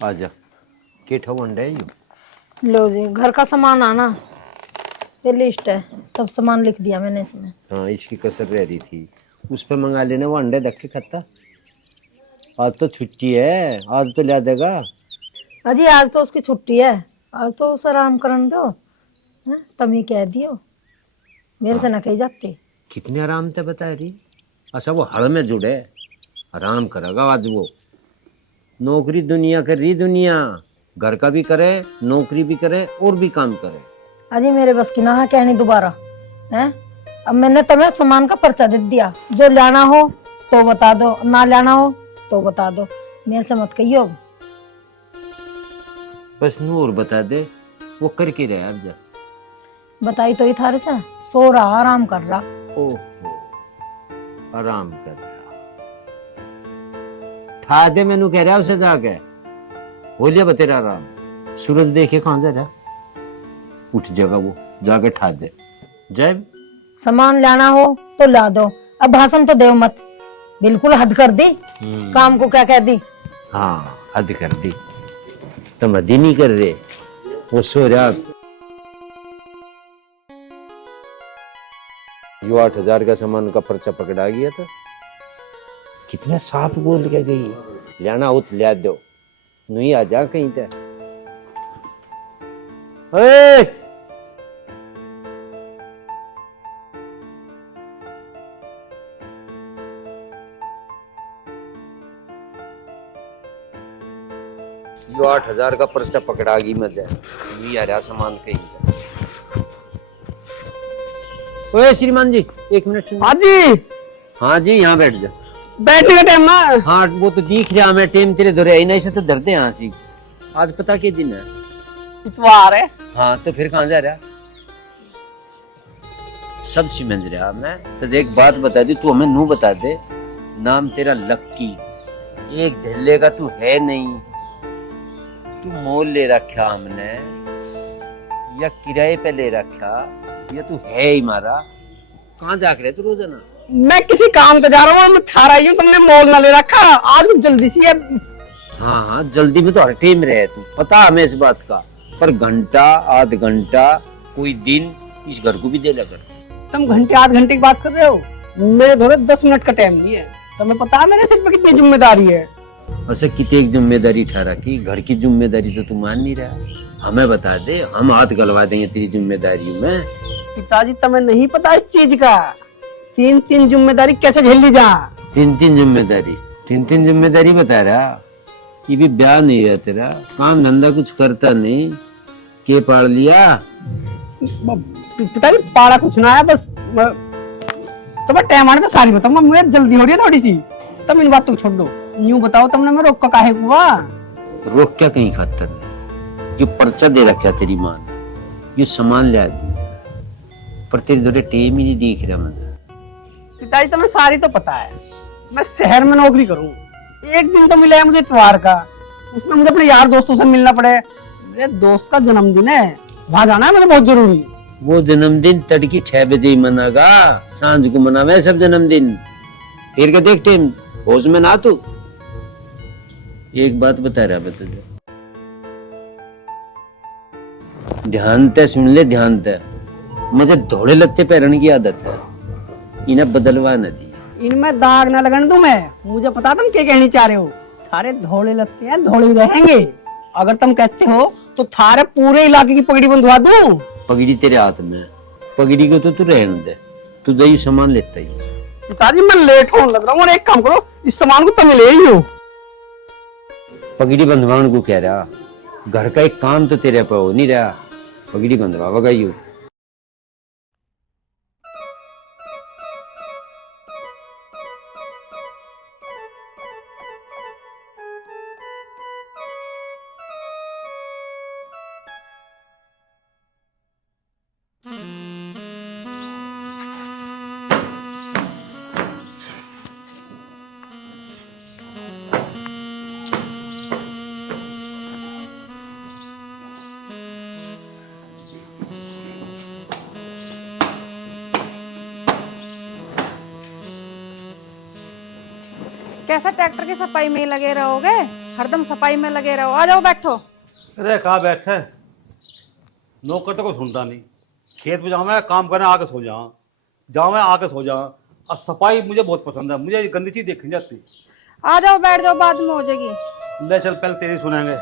आजा केठा वनडा है यू। लो जी, घर का सामान आना, ये लिस्ट है, सब सामान लिख दिया मैंने इसमें। हाँ इसकी कसर रह रही थी, उस पे मंगा लेने वो अंडे धक्के खाता। आज तो छुट्टी है, आज तो ला देगा। अजी आज तो उसकी छुट्टी है, आज तो उसे आराम करन दो। तुम ही कह दियो, मेरे से हाँ ना कही जाती। कितने आराम से बता रही। अच्छा वो हड़ में जुड़े, आराम करेगा आज वो। नौकरी दुनिया कर रही, दुनिया घर का भी करे, नौकरी भी करे और भी काम करे। अजी मेरे बस की ना है कहनी दोबारा है। अब मैंने तुम्हें सामान का पर्चा दे दिया, जो लाना हो तो बता दो, ना लाना हो तो बता दो, मेरे से मत कहियो। बस नू और बता दे, वो करके रहे अब जा। बताई तो ही थारे से, सो रहा आराम कर रहा। ओहो आराम कर रहा। ठा दे मैनू कह रहा उसे जाके, हो लिया बतेरा आराम। सूरज देखे कहाँ जा रहा, उठ जाएगा वो, जाके ठा दे। जय सामान लाना हो तो ला दो, अब भाषण तो दे मत। बिल्कुल हद कर दी, काम को क्या कह दी। हाँ हद कर दी, तुम हद ही नहीं कर रहे। वो सो रहा, यो 8,000 का सामान का पर्चा पकड़ा गया था। कितने साफ बोल के गई, लाना हो तो ला दो, नहीं आ जा कहीं तक। यो 8,000 का पर्चा पकड़ा गई मजा, नहीं आ रहा सामान कहीं तक। ओए श्रीमान जी एक मिनट सुनिए। हाँ जी, हाँ जी यहाँ बैठ जा। बैठने का टाइम ना। हाँ वो तो दिख रहा, मैं टेम तेरे धरे आई नहीं से तो डरते यहाँ से। आज पता के दिन है, इतवार है। हाँ तो फिर कहाँ जा रहा। सब समझ रहा मैं तो देख, बात बता दी तू हमें नू बता दे। नाम तेरा लक्की, एक ढिल्ले का तू है नहीं। तू मोल ले रखा हमने या किराए पे ले रखा, या तू है ही मारा। कहाँ जाकर रहे तू रोजाना। मैं किसी काम तो जा रहा हूँ, मैं थारा ही हूँ, तुमने मोल ना ले रखा। आज कुछ जल्दी सी है। हाँ हाँ जल्दी में तो हर टाइम रहे तू, पता हमें इस बात का। पर घंटा आध घंटा कोई दिन इस घर को भी दे लगा। तुम घंटे आध घंटे की बात कर रहे हो, मेरे धोरे 10 मिनट का टाइम नहीं है। तुम्हें पता है मेरे सिर पे कितनी जिम्मेदारी है। वैसे कितनी जिम्मेदारी ठहरा की, घर की जिम्मेदारी तो तू मान नहीं रहा। हमें बता दे, हम हाथ गलवा देंगे तेरी जिम्मेदारी में। पिताजी तुम्हें नहीं पता इस चीज का, 3-3 जिम्मेदारी कैसे झेल ली जा। 3-3 जिम्मेदारी, 3-3 जिम्मेदारी बता रहा। ये भी ब्याह नहीं है तेरा, काम धंधा कुछ करता नहीं, के पाड़ लिया। पिताजी पाड़ा कुछ ना है, बस तुम्हें टाइम आने तो सारी बताऊँ। मुझे जल्दी हो रही है थोड़ी सी, तुम इन बातों को छोड़ दो। यूं बताओ तुमने मैं रोक का काहे हुआ। रोक क्या कहीं खातर, जो पर्चा दे रखा तेरी माँ ने, ये सामान ला दिया, पर तेरे दौरे टेम ही नहीं दिख रहा मुझे। पिताजी तुम्हें सारी तो पता है, मैं शहर में नौकरी करूं। एक दिन तो मिला है मुझे इतवार का, उसमें मुझे अपने यार दोस्तों से मिलना पड़े। मेरे दोस्त का जन्मदिन है, वहां जाना है मुझे बहुत जरूरी। वो जन्मदिन तड़की 6 बजे ही मनागा, सांझ को मनावे सब जन्मदिन। फिर क्या देख टेम होश में ना तू। एक बात बता रहा बता तुझे, ध्यान से सुन ले, ध्यान से। मुझे धोड़े लत्ते पहनने की आदत है, इन्हें बदलवा न दी। इनमें दाग न लगने दूं मैं। मुझे पता तुम क्या कहनी चाह रहे हो। थारे धोले लगते हैं, धोले ही रहेंगे। अगर तुम कहते हो तो थारे पूरे इलाके की पगड़ी बंधवा दूं। पगड़ी तेरे हाथ में, पगड़ी को तो तू रहने दे, तू जाइए सामान लेता ही। पिताजी मैं लेट होने लग रहा हूँ, और एक काम करो, इस सामान को तुम ले ही हो। पगड़ी बंधवान को कह रहा, घर का एक काम तो तेरे पे हो नहीं रहा, पगड़ी बंधवागा यू। कैसा ट्रैक्टर की सफाई में ही लगे रहोगे? हरदम सफाई में लगे रहो। आ जाओ बैठो। अरे कहाँ बैठे, नौकर तो कोई सुनता नहीं। खेत में जाऊँ मैं काम करने, आके सो जाऊँ, जाऊँ मैं आके सो जाऊँ। अब सफाई मुझे बहुत पसंद है, मुझे गंदी चीज देखी नहीं जाती। आ जाओ बैठ जाओ, बाद में हो जाएगी। ले चल, पहले तेरी सुनेंगे।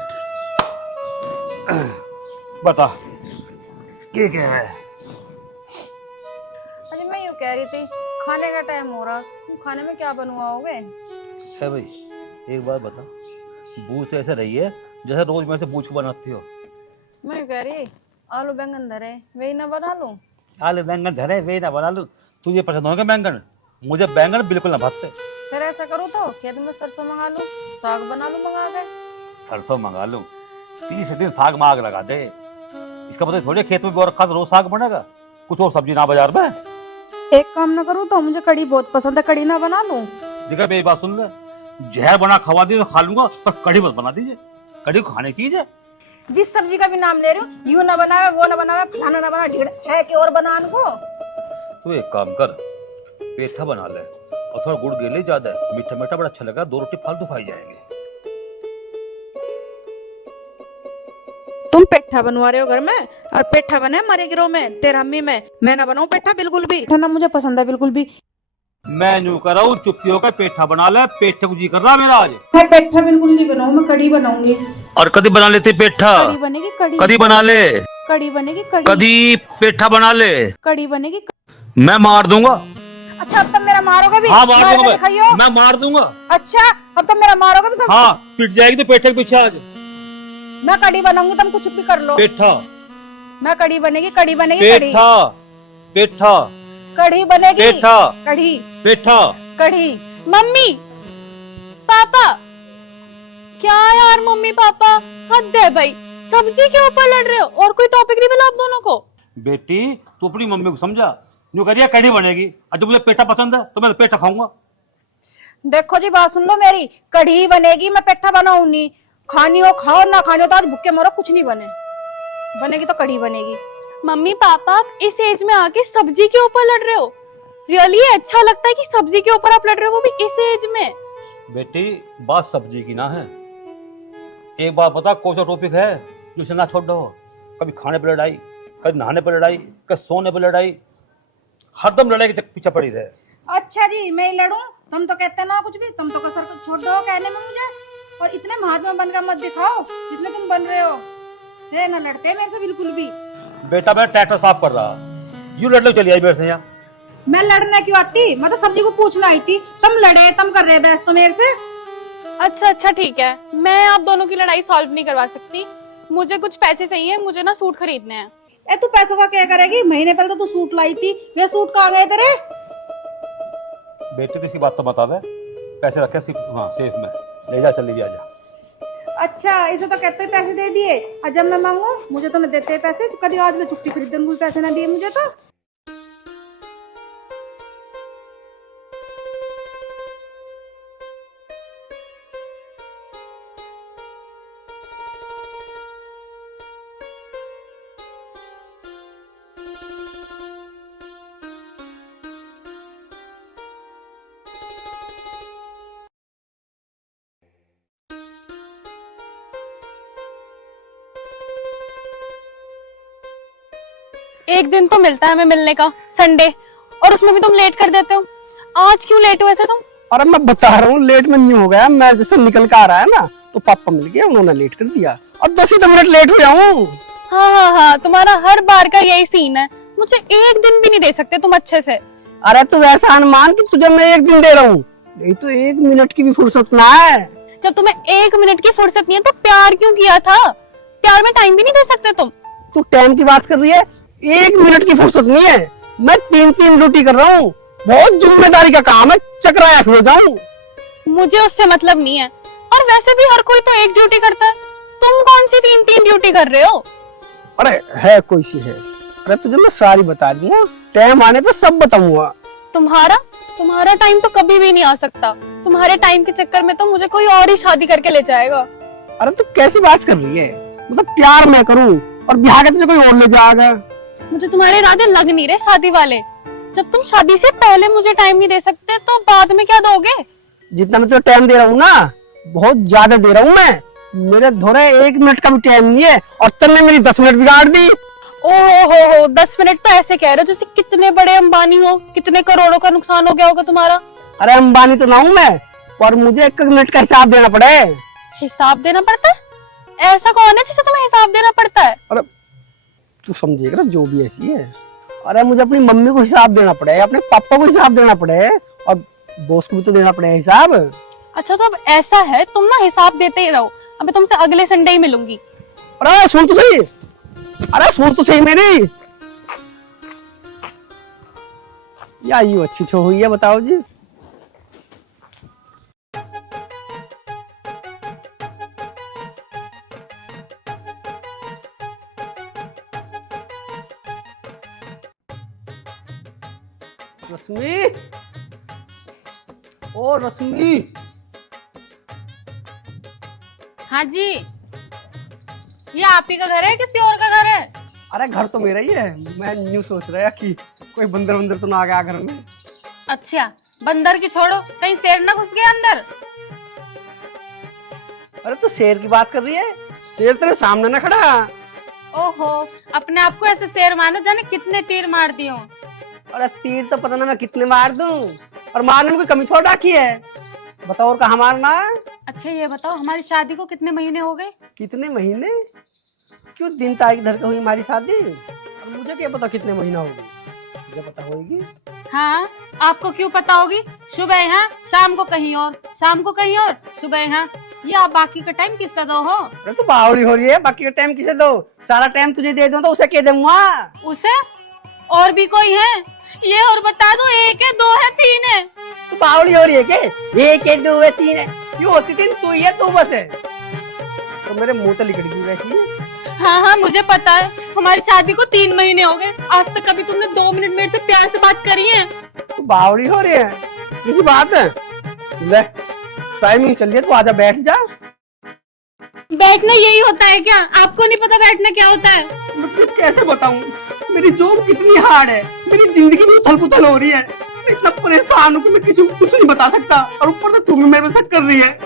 बता क्या है। अरे मैं यूँ कह रही थी, खाने का टाइम हो रहा, तुम खाने में क्या बनवाओगे? है भाई, एक बात बता, बूझ तो ऐसे रही है जैसे रोज मेरे से बूझ के बनाती हो। मैं कह रही आलू बैंगन धरे, वही ना बना लूं। आलू बैंगन धरे वे ना बना लूं। तुझे पसंद होंगे बैंगन, मुझे बैंगन बिल्कुल ना भागते। फिर ऐसा करूँ तो खेत में सरसों मंगा लूं, साग बना लूं मंगा के। सरसों मंगा लूं, 30 दिन साग में आग लगा दे। इसका मतलब थोड़ी खेत में भी और रोज साग बनेगा, कुछ और सब्जी ना बाजार में। एक काम ना करूँ तो, मुझे कढ़ी बहुत पसंद है, कढ़ी ना बना लूं। देखा मेरी बात सुन ले, जहर बना खवा दीजिए तो खा लूंगा, पर कढ़ी मत बना दीजिए। कढ़ी खाने चीज है। जिस सब्जी का भी नाम ले रही हूँ, यूं ना बनावे, वो ना बनावे, फलाना ना बना, ढीड़ है कि और बना को। तू एक काम कर, पेठा बना ले और थोड़ा गुड़ गेले ज्यादा है, मीठा मीठा बड़ा अच्छा लगा, 2 रोटी फालतू खाई जाएंगे। तुम पेठा बनवा रहे हो घर में, और पेठा बने हमारे गिरोह में, तेरा अम्मी में। मैं ना बनाऊं पेठा बिल्कुल भी, पेठा ना मुझे पसंद है बिल्कुल भी। मैं यूं कर रहा हूँ, चुप्पी होकर पेठा बना ले, पेठे को जी कर रहा मेरा आज। मैं पेठा बिल्कुल नहीं बनाऊं, मैं कढ़ी बनाऊंगी। और कदी बना लेते पेठा, कढ़ी बनेगी, कढ़ी कदी बना ले, कढ़ी बनेगी, कढ़ी कदी पेठा बना ले, कढ़ी बनेगी। मैं मार दूंगा। अच्छा अब तुम मेरा मारोगे भी? हाँ मार मार दूंगा के दिखाइयो। मैं मार दूंगा। अच्छा अब तुम मेरा मारोगे भी सब? हाँ पिट जाएगी तो पेठे के पीछे आज। मैं कढ़ी बनाऊंगी, तुम कुछ भी कर लो। पेठा, मैं कढ़ी बनेगी, कढ़ी बनेगी, कढ़ी पेठा, पेठा, कढ़ी बनेगी, पेठा, कढ़ी पेठा। कढ़ी। मम्मी पापा, क्या यार मम्मी पापा, हद है भाई, सब्जी के ऊपर लड़ रहे हो, और कोई टॉपिक नहीं मिला आप दोनों को? बेटी तू अपनी मम्मी को समझा, यूं करिए कढ़ी बनेगी, और जब मुझे पेठा पसंद है तो मैं पेठा खाऊंगा। देखो जी बात सुन लो मेरी, कढ़ी बनेगी, मैं पेठा बनाऊं नहीं। खानी हो खाओ, ना खानी हो तो आज भूखे मरो, कुछ नहीं बने, बनेगी तो कढ़ी बनेगी। मम्मी पापा आप इस एज में आके सब्जी के ऊपर लड़ रहे हो? रियली अच्छा लगता है कि सब्जी के ऊपर आप लड़ रहे हो, वो भी इस एज में? बेटी बात सब्जी की ना है, एक बात बता, कौन सा टॉपिक है जो इसे ना छोड़ दो? कभी खाने पर लड़ाई, कभी नहाने पर लड़ाई, कभी सोने पर लड़ाई, हरदम लड़ाई के पीछे पड़ी रहे। अच्छा जी मैं ही लड़ूं? तुम तो कहते ना कुछ भी, तुम तो कसर छोड़ दो कहने में मुझे, और इतने महात्मा बनकर मत दिखाओ जितने तुम बन रहे हो। से ना लड़ते मेरे से बिल्कुल भी। बेटा मैं ट्रैक्टर साफ कर रहा, यूं लड़ लो, चली आई मेरे से यहाँ। मैं लड़ने क्यों आती, मैं तो सब्जी को पूछना आई थी, तुम लड़े, तुम कर रहे बहस तो मेरे से। अच्छा अच्छा ठीक है, मैं आप दोनों की लड़ाई सॉल्व नहीं करवा सकती, मुझे कुछ पैसे चाहिए, मुझे ना सूट खरीदने हैं। ए तू पैसों का क्या करेगी? महीने पहले तो तू सूट लाई थी, वे सूट कहाँ गए तेरे? बेटे इसकी बात तो बता दे, पैसे रखे हाँ सेफ में, ले जा, चल लीजिए आजा। अच्छा इसे तो कहते पैसे दे दिए, और जब मैं मांगू मुझे तो न देते पैसे। कभी आज मैं छुट्टी खरीदने को पैसे ना दिए मुझे तो। एक दिन तो मिलता है हमें मिलने का, संडे, और उसमें भी तुम लेट कर देते हो। आज क्यों लेट हुए थे तुम? अरे मैं बता रहा हूँ, लेट में नहीं हो गया, मैं जैसे निकल के आ रहा है ना तो पापा मिल गया, उन्होंने लेट कर दिया, और 10 ही 2 मिनट लेट हो जाऊं। हाँ हाँ हाँ, तुम्हारा हर बार का यही सीन है, मुझे एक दिन भी नहीं दे सकते तुम अच्छे से। अरे तू वैसा अनुमान कि तुझे मैं 1 दिन दे रहा हूँ, नहीं तो 1 मिनट की भी फुर्सत ना है। जब तुम्हें 1 मिनट की फुर्सत नहीं है तो प्यार क्यों किया था? प्यार में टाइम भी नहीं दे सकते तुम? तू टाइम की बात कर रही है, 1 मिनट की फुर्सत नहीं है, मैं 3-3 ड्यूटी कर रहा हूँ, बहुत जिम्मेदारी का काम है, चकराया हो जाऊं। मुझे उससे मतलब नहीं है, और वैसे भी हर कोई तो एक ड्यूटी करता है, तुम कौन सी 3-3 ड्यूटी कर रहे हो? अरे है कोई सी है, अरे तुझे मैं सारी बता दूंगा, टाइम आने पे सब बताऊंगा। तुम्हारा टाइम तो कभी भी नहीं आ सकता, तुम्हारे टाइम के चक्कर में तो मुझे कोई और ही शादी करके ले जाएगा। अरे तू कैसी बात कर रही है, मतलब प्यार मैं करूं और ब्याह के तुझे कोई और ले जाएगा? मुझे तुम्हारे इरादे लग नहीं रहे शादी वाले। जब तुम शादी से पहले मुझे टाइम नहीं दे सकते तो बाद में क्या दोगे? जितना मैं तुझे टाइम दे रहा हूँ ना, बहुत ज्यादा दे रहा हूँ मैं, मेरे धोरे 1 मिनट का भी टाइम नहीं है और तुमने मेरी 10 मिनट बिगाड़ दी। हो 10 मिनट तो ऐसे कह रहे हो जैसे कितने बड़े अंबानी हो, कितने करोड़ों का नुकसान हो गया होगा तुम्हारा। अरे अंबानी तो ना हूँ मैं, पर मुझे 1 मिनट का हिसाब देना पड़े। हिसाब देना पड़ता है? ऐसा कौन है जिसे तुम्हें हिसाब देना पड़ता है? अरे तू समझेगा ना, जो भी ऐसी है। अरे मुझे अपनी मम्मी को हिसाब देना पड़े, अपने पापा को हिसाब देना पड़े और बॉस को भी तो देना पड़ेगा हिसाब। अच्छा तो अब ऐसा है, तुम ना हिसाब देते ही रहो, अब मैं तुमसे अगले संडे ही मिलूंगी। अरे सुन तो सही, अरे सुन तो सही मेरी। या यूं अच्छी छो हुई है, बताओ जी। रश्मि, ओ रश्मि। हाँ जी, ये आप ही का घर है किसी और का घर है? अरे घर तो मेरा ही है, मैं न्यू सोच रहा कि कोई बंदर वंदर तो ना आ गया घर में। अच्छा, बंदर की छोड़ो, कहीं शेर ना घुस गया अंदर। अरे तू शेर की बात कर रही है? शेर तेरे सामने ना खड़ा। ओहो, अपने आप को ऐसे शेर मानो जाने कितने तीर मार दिए हो। अरे तीर तो पता ना मैं कितने मार दूं, और मारने में कोई कमी छोड़ रखी है? बताओ और कहाँ मारना है? अच्छा ये बताओ, हमारी शादी को कितने महीने हो गए? कितने महीने? क्यों दिन तारीख धर के हुई हमारी शादी? और मुझे क्या पता कितने महीना होगी? मुझे पता होगी। हाँ, आपको क्यों पता होगी? सुबह यहाँ, शाम को कहीं और, शाम को कहीं और, सुबह यहाँ। ये आप बाकी का टाइम किससे दो हो? अरे तू बावड़ी हो रही है, बाकी का टाइम किसे दो? सारा टाइम तुझे दे दूं तो उसे क्या दूंगा? उसे? और भी कोई है? ये और बता दो, 1 है, 2 है, 3 है? तू बावड़ी हो रही है क्या? 1 है, 2 है, 3 है, ये होती 3 तू ही है, तू बस है। तो मेरे मुंह तो लिकड़ गई वैसी। हाँ, मुझे पता है, हमारी शादी को 3 महीने हो गए, आज तक कभी तुमने 2 मिनट मेरे से प्यार से बात करी है? तू बावड़ी हो रही है, किसी बात है? ले टाइमिंग चल रही है, तू आजा बैठ जा। बैठना यही होता है क्या? आपको नहीं पता बैठना क्या होता है? मतलब कैसे बताऊं, मेरी जॉब कितनी हार्ड है, मेरी जिंदगी भी उथल पुथल हो रही है, मैं इतना परेशान हूँ कि मैं किसी को कुछ नहीं बता सकता, और ऊपर से तू भी मेरे पे शक कर रही है।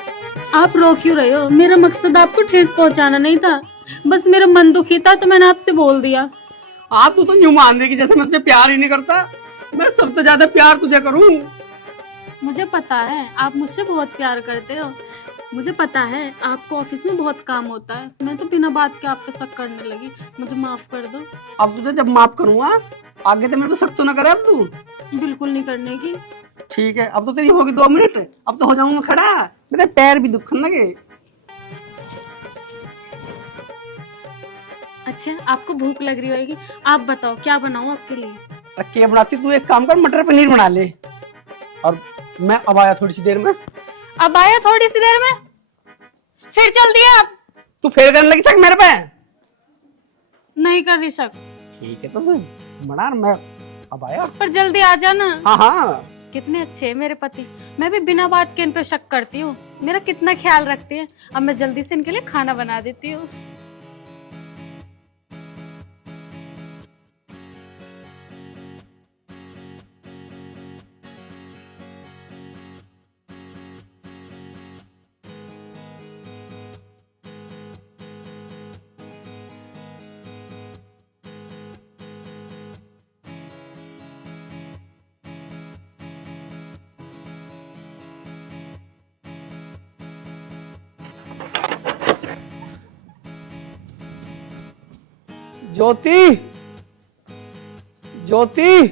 आप रो क्यों रहे हो? मेरा मकसद आपको ठेस पहुंचाना नहीं था, बस मेरा मन दुखी था तो मैंने आपसे बोल दिया। हाँ तू तो यूं मान रही कि जैसे मैं तुझे प्यार ही नहीं करता। मैं सबसे ज्यादा प्यार तुझे करूं। मुझे पता है आप मुझसे बहुत प्यार करते हो, मुझे पता है आपको ऑफिस में बहुत काम होता है, मैं तो बिना बात के आप पे शक करने लगी, मुझे माफ कर दो। अब तुझे जब माफ करूंगा, आगे तो मेरे पे शक तो ना करे अब तू। बिल्कुल नहीं करने की। ठीक है, अब तो तेरी होगी 2 मिनट, अब तो हो जाऊंगा खड़ा, मेरे पैर भी दुखने लगे। अच्छा, आपको भूख लग रही होगी, आप बताओ क्या बनाऊं आपके लिए? क्या बनाती? तू एक काम कर, मटर पनीर बना ले, और मैं अब आया थोड़ी सी देर में। अब आया थोड़ी सी देर में? फिर चल दिया आप? तू फेर करने लगी शक मेरे पे? नहीं कर रही शक। ठीक है तो तू बना, मैं अब आया। पर जल्दी आ जाना। हाँ हाँ। कितने अच्छे हैं मेरे पति, मैं भी बिना बात के इन पे शक करती हूँ, मेरा कितना ख्याल रखते हैं। अब मैं जल्दी से इनके लिए खाना बना देती हूँ। ज्योति, ज्योति।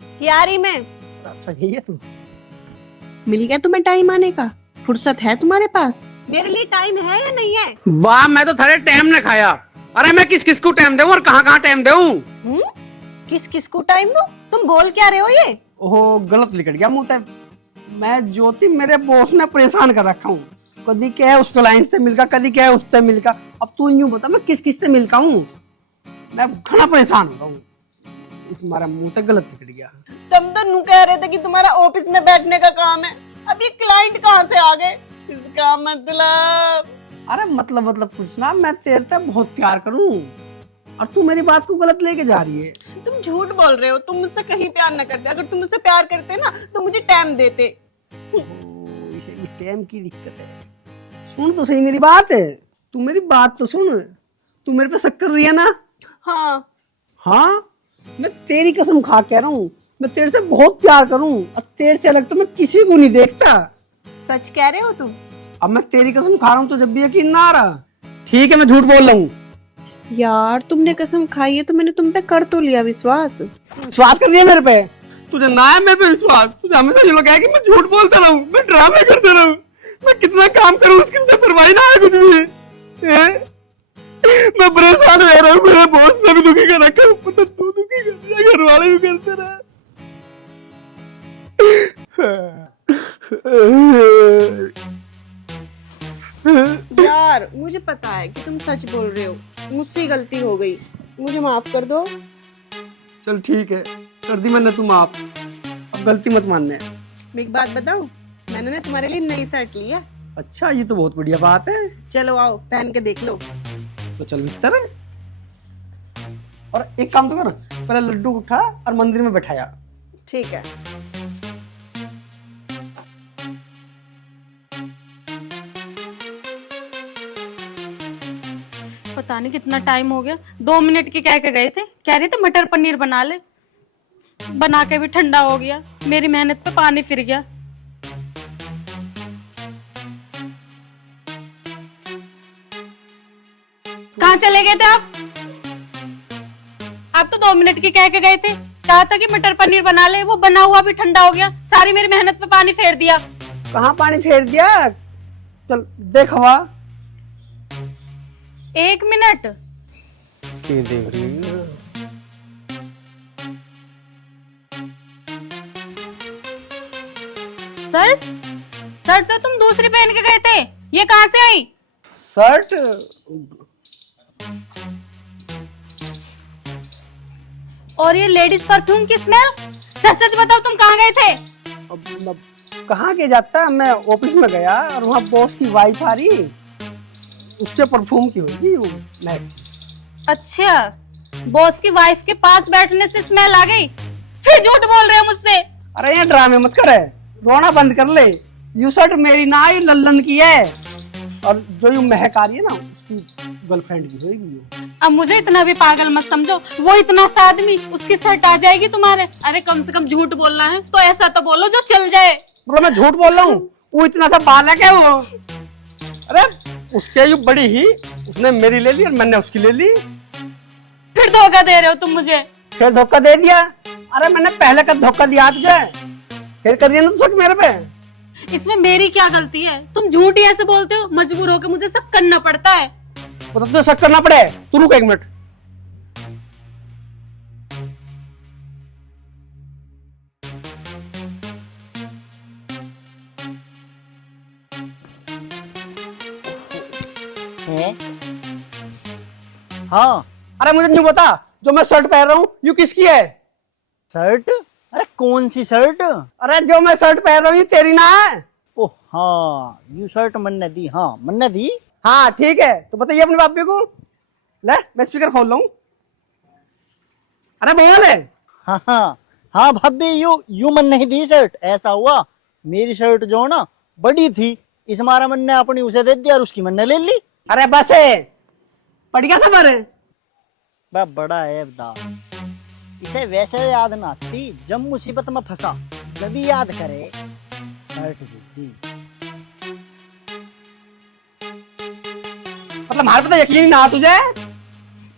क्या रही मैं? अच्छा यही है तू? मिल गया तुम्हें टाइम आने का? फुर्सत है तुम्हारे पास? मेरे लिए टाइम है या नहीं है? वाह, मैं तो थारे टाइम ने खाया। अरे मैं किस किस को टाइम दूं और कहाँ टाइम दूं? किस किस को टाइम दूं? तुम बोल क्या रहे हो ये? ओहो, गलत लिखट गया मुंह से। मैं ज्योति, मेरे बॉस ने परेशान कर रखा हूँ, कभी क्या है उस क्लाइंट से मिलकर, कभी क्या है उससे मिलकर। अब तू यूं बता मैं किस किस से मिलका हूँ? मैं घना परेशान हो रहा हूँ, इस मारा मुंह से गलत लिखट गया। तुम तो नू कह रहे थे कि तुम्हारा ऑफिस में बैठने का काम है, अब ये क्लाइंट कहाँ से आ गए? इसका मतलब? अरे मतलब कुछ ना, मैं तेरे से बहुत प्यार करूँ और तू मेरी बात को गलत लेके जा रही है। तुम झूठ बोल रहे हो, तुम मुझसे कहीं प्यार न करते। अगर तुम मुझसे प्यार करते ना तो मुझे टाइम देते। टाइम की दिक्कत है। सुन तो सही मेरी बात है, तू मेरी बात तो सुन। तू मेरे पे शक कर रही है ना? हाँ। हाँ, मैं तेरी कसम खा कह रहा हूँ, मैं तेरे से बहुत प्यार करूँ और तेरे से अलग तो मैं किसी को नहीं देखता। सच कह रहे हो तुम? अब मैं तेरी कसम खा रहा हूँ तो जब भी यकीन ना आ रहा, ठीक है मैं झूठ बोल रहा हूँ। यार तुमने कसम खाई है तो मैंने तुम पे कर तो लिया विश्वास। विश्वास कर रही है मेरे पे? तुझे ना है मेरे पे विश्वास? तुझे हमेशा ये लगा है कि मैं झूठ बोलता रहूं, मैं ड्रामे करता रहूं, मैं कितना काम करूं उसकी मुझे परवाह ना है कुछ भी। हैं? मैं परेशान हो रहा हूँ, मेरे बॉस ने भी दुखी कर रखा है, ऊपर तू दुखी कर दिया, घर वाले भी करते रहे। यार मुझे पता है कि तुम सच बोल रहे हो, मुझसे गलती हो गई, मुझे माफ कर दो। चल ठीक है, कर दी मैंने, तुम आप अब गलती मत मानने। मैं एक बात बताऊं, मैंने ना तुम्हारे लिए नई शर्ट ली है। अच्छा, ये तो बहुत बढ़िया बात है। चलो आओ पहन के देख लो। तो चल भीतर है। और एक काम तो कर, पहले लड्डू को उठा और मंदिर में बैठाया। ठीक है। पता नहीं कितना टाइम हो गया, 2 मिनट के कह के गए थे, कह रहे थे मटर पनीर बना ले, बना के भी ठंडा हो गया, मेरी मेहनत पे पानी फिर गया। कहाँ चले गए थे आप तो 2 मिनट की कह के गए थे, कहा था कि मटर पनीर बना ले, वो बना हुआ भी ठंडा हो गया, सारी मेरी मेहनत पे पानी फेर दिया। कहाँ पानी फेर दिया? चल देख हवा। 1 मिनट। ये देख रही है। शर्ट तो तुम दूसरी पहन के गए थे, ये कहाँ से आई? शर्ट? और ये लेडीज परफ्यूम की स्मेल, सच सच बताओ तुम कहाँ गए थे? अब कहाँ के जाता, मैं ऑफिस में गया और वहाँ बॉस की वाइफ आ रही, उसके परफ्यूम की होगी वो मैक्स। अच्छा, बॉस की वाइफ के पास बैठने से स्मेल आ गई, फिर झूठ बोल रहे हो मुझसे। अरे ये ड्रामे मत कर, रोना बंद कर ले। यू शर्ट मेरी ना, ये लल्लन की है, और जो यू महक आ रही है ना उसकी गर्लफ्रेंड की होगी वो। अब मुझे इतना भी पागल मत समझो, वो इतना सा आदमी, उसकी शर्ट आ जाएगी तुम्हारे? अरे कम से कम झूठ बोलना है तो ऐसा तो बोलो जो चल जाए। मतलब मैं झूठ बोल रहा हूँ? वो इतना सा बालक है वो। अरे उसके यू बड़ी ही, उसने मेरी ले ली और मैंने उसकी ले ली। फिर धोखा दे रहे हो तुम मुझे। फिर धोखा दे दिया? अरे मैंने पहले का धोखा दिया तुझे, फिर कर रही है ना तू शक मेरे पे। इसमें मेरी क्या गलती है? तुम झूठ ही ऐसे बोलते हो, मजबूर होकर मुझे सब करना पड़ता है। मतलब तुझे शक करना पड़े? तू रुक 1 मिनट। हाँ। अरे मुझे नहीं पता, जो मैं शर्ट पहन रहा हूँ यू किसकी है? शर्ट? अरे कौन सी शर्ट? अरे जो मैं शर्ट पहन रहा हूँ ये तेरी ना है? ओ हाँ, यू शर्ट मन्ने दी। हाँ मन्ने दी। हाँ ठीक है, तो बताइए अपने बाप को। ले मैं स्पीकर खोल रहा हूँ। अरे बोल। हाँ हाँ हाँ भाभी, यू मन नहीं दी शर्ट। ऐसा हुआ, मेरी शर्ट जो ना बड़ी थी, इस मारा मन ने अपनी उसे दे दिया और उसकी मन ने ले ली। अरे बस है, पड़ गया सबर है। बा बड़ा है बता, इसे वैसे याद ना आती जब मुसीबत में फंसा, जब याद करे शर्ट दे दी। मतलब हमारे पे यकीन ना तुझे?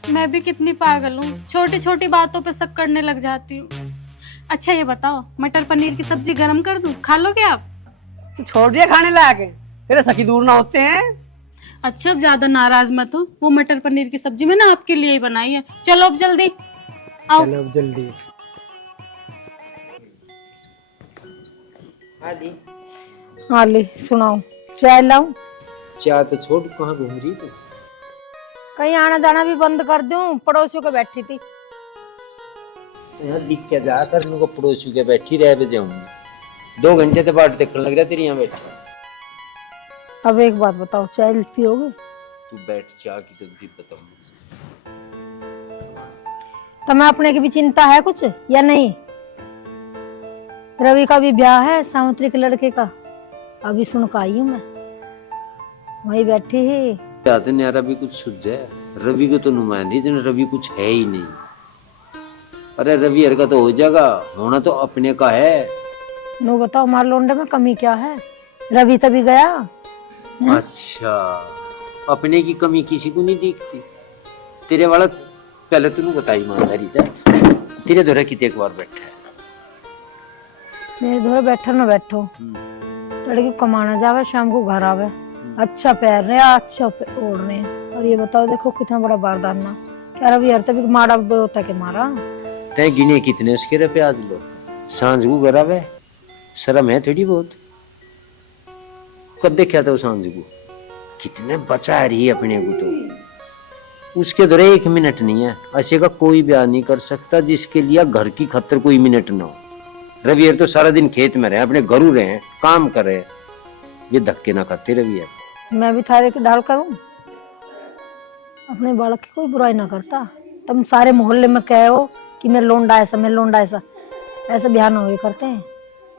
मैं भी कितनी पागल हूँ, छोटी छोटी बातों पे शक करने लग जाती हूँ। अच्छा ये बताओ, मटर पनीर की सब्जी गरम कर दूं, खा लोगे आप? तू छोड़ दिया खाने लायक, तेरे सखी दूर ना होते हैं। अच्छा अब ज्यादा नाराज मत हो, वो मटर पनीर की सब्जी मैंने आपके लिए ही बनाई है, चलो अब जल्दी आओ। चलो अब जल्दी। हाँ ले सुनाओ, चाय लाऊं? चाय तो छोड़, कहाँ घूम रही तू? कहीं आना जाना भी बंद कर दूं, पड़ोसियों को बैठी थी। यहाँ दिख के जा कर उनको पड़ोसी के बैठी रह पे जाऊंगी। 2 घंटे से बाट देखने लग रहा तेरी यहाँ बैठा। अब एक बात बताओ, चाय पियोगे? तू बैठ, चाय की तो भी बताऊंगा। तुम्हें अपने की भी चिंता है कुछ या नहीं? रवि का भी ब्याह है, सावित्री के लड़के का, अभी सुन के आई हूँ मैं, वही बैठी ही। याद नहीं आ रहा, रवि कुछ सुझ है। रवि को तो नुमाइंदी जन रवि कुछ है ही नहीं। अरे रवि हर का तो हो जाएगा, होना तो अपने का है। नो बताओ मार लोंडे में कमी क्या है? रवि तभी गया। अच्छा, अपने की कमी किसी को नहीं दिखती। तेरे वाला पहले तूने बताई ईमानदारी था, तेरे दोहरा कितने एक बार बैठा है। मेरे घर बैठो ना बैठो, तड़के कमाना जावे, शाम को घर आवे, अच्छा पैर रहे, अच्छा ओढ़ रहे हैं। और ये बताओ देखो कितना बड़ा बारदाना। क्या रवि हर तभी मारा होता के मारा। तय गिने कितने उसके रुपये आज लो, सांझ को घर आवे, शर्म है थोड़ी बहुत। कब देखा था सांझ को कितने बचा रही है अपने को, तो उसके दौरे 1 मिनट नहीं है। ऐसे का कोई बयान नहीं कर सकता जिसके लिए घर की खतर कोई मिनट ना हो। रवि तो सारा दिन खेत में रहे, अपने घरू रहे, काम कर रहे, ये धक्के ना खाते रवि। मैं भी थारे के डाल करूं, अपने बालक की कोई बुराई ना करता। तुम सारे मोहल्ले में कहो कि मैं लोंडा ऐसा, मैं लोंडा ऐसा, ऐसे बयान हुए करते हैं।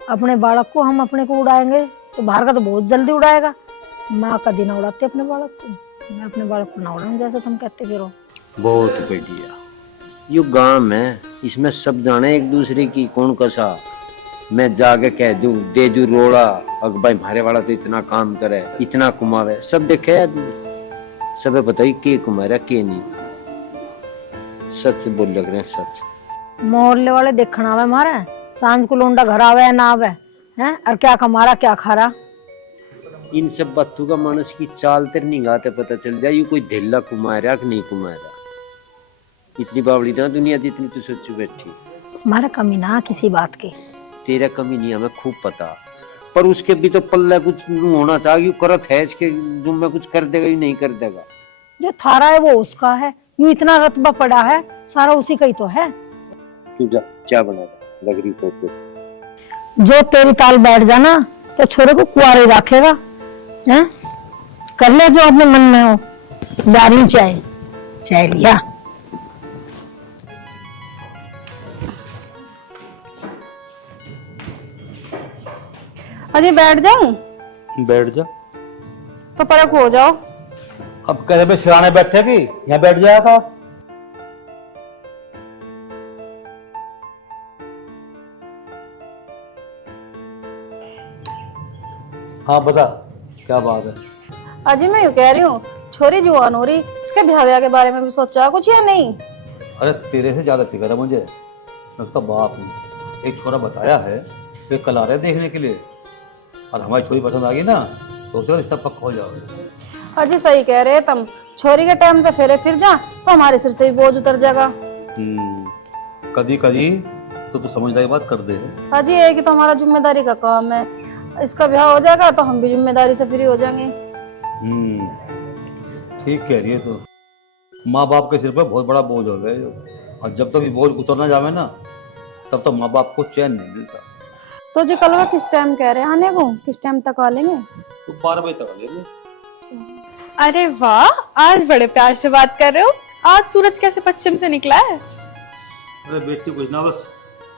अपने बालक को हम अपने को उड़ाएंगे तो बाहर का तो बहुत जल्दी उड़ाएगा। माँ कभी ना उड़ाते अपने बालक को, मैं अपने बालक को ना उड़ाऊं जैसे तुम कहते फिरो। बहुत बढ़िया, यो गांव है, इसमें सब जाने एक दूसरे की कौन कसा। मैं जाके कह दूं, दे दूं रोड़ा, अगर भाई मारे वाला तो इतना काम करे, इतना कुमावे, सब देखे आदमी, सब पता ही के कुमारा के नहीं। सच बोल लग रहे हैं, सच। मोहल्ले वाले देखना आवे मारे, सांझ को लोंडा घर आवे या ना आवे, हैं? और क्या कमारा क्या खारा। इन सब बातों का मानस की चाल तेरे निगाह पता चल जाए, यू कोई ढिल्ला कुमारा कि नहीं कुमारा। इतनी बावड़ी ना दुनिया जितनी तू सोचू बैठी। हमारा कमी ना किसी बात की। तेरा कमी नहीं हमें खूब पता, पर उसके भी तो पल्ला कुछ होना चाहिए। करत है इसके जुम्मे कुछ कर देगा या नहीं कर देगा। जो थारा है वो उसका है, यू इतना रतबा पड़ा है, सारा उसी का ही तो है। तू जा चाय बना दे, लग रही को। जो तेरी ताल बैठ जाना तो छोरे को कुआरे रखेगा, हैं? कर ले जो अपने मन में हो। डारी चाय, चाय लिया। अजी बैठ जाऊं? बैठ जा। तो परख हो जाओ। अब कैसे पे सिराने बैठेगी, यहाँ बैठ जाया था। हाँ बता, क्या बात है? अजी मैं यूँ कह रही हूँ, छोरी जुआन हो रही, इसके ब्याह के बारे में भी सोचा कुछ या नहीं? अरे तेरे से ज्यादा फिक्र है मुझे, मैं उसका बाप हूँ। एक छोरा बताया है कि कल आ रहे देखने के लिए, और हमारी छोरी पसंद आ गई ना तो उसे रिश्ता पक्का हो जाओगे। अजी सही कह रहे तुम, छोरी के टाइम से फेरे फिर जा तो हमारे सिर से भी बोझ उतर जाएगा। कभी कभी तो तू समझदारी बात कर दे। अजी एक ही तो हमारा जिम्मेदारी का काम है, इसका ब्याह हो जाएगा तो हम भी जिम्मेदारी से फ्री हो जाएंगे। ठीक कह रही है तो। माँ बाप के सिर पर बहुत बड़ा बोझ हो गया, और जब तक ये बोझ उतरना जावे ना तब तक माँ बाप को चैन नहीं मिलता। तो जी कल किस टाइम कह रहे हैं आने को, किस टाइम तक आ लेंगे? तो 12 बजे तक आ लेंगे। अरे वाह, आज बड़े प्यार से बात कर रहे हो। आज सूरज कैसे पश्चिम से निकला है? अरे बेटी कुछ ना, बस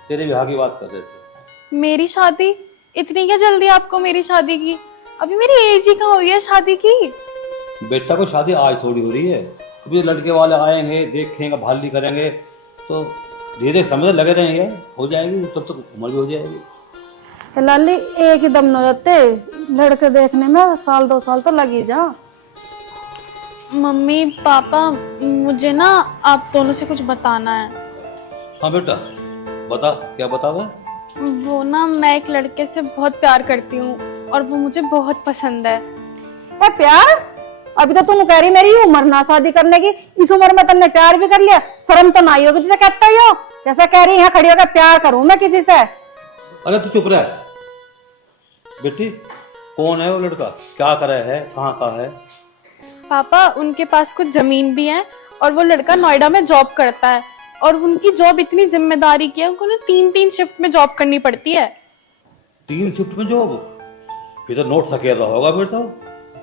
तेरे ब्याह की बात कर रहे थे। मेरी शादी? इतनी क्या जल्दी आपको मेरी शादी की? अभी मेरी एज ही कहाँ हुई है शादी की। बेटा को शादी आज थोड़ी हो रही है, अभी लड़के वाले आएंगे, देखेंगे, भाली करेंगे, तो धीरे समय लगे रहेंगे, हो जाएगी, तब तक उम्र भी हो जाएगी। लाली एक ही दम न हो जाते, लड़के देखने में साल 2 साल तो लग ही जा। मम्मी पापा, मुझे ना आप दोनों से कुछ बताना है। हाँ बेटा बता, क्या बतावे? वो ना, मैं एक लड़के से बहुत प्यार करती हूँ और वो मुझे बहुत पसंद है। ए प्यार? अभी तो तुम कह रही मेरी उम्र ना शादी करने की, इस उम्र में तुमने प्यार भी कर लिया, शर्म तो ना आई होगी तुझे कहता ही हो? कैसा कह रही है खड़ी होकर प्यार करूं मैं किसी से? अरे तू चुप रह बेटी, कौन है वो लड़का, क्या कर रहा है, कहाँ का है? पापा उनके पास कुछ जमीन भी है और वो लड़का नोएडा में जॉब करता है, और उनकी जॉब इतनी जिम्मेदारी की है, उनको 3-3 शिफ्ट में जॉब करनी पड़ती है। 3 शिफ्ट में जॉब? फिर तो नोट सकेल रहा होगा फिर तो।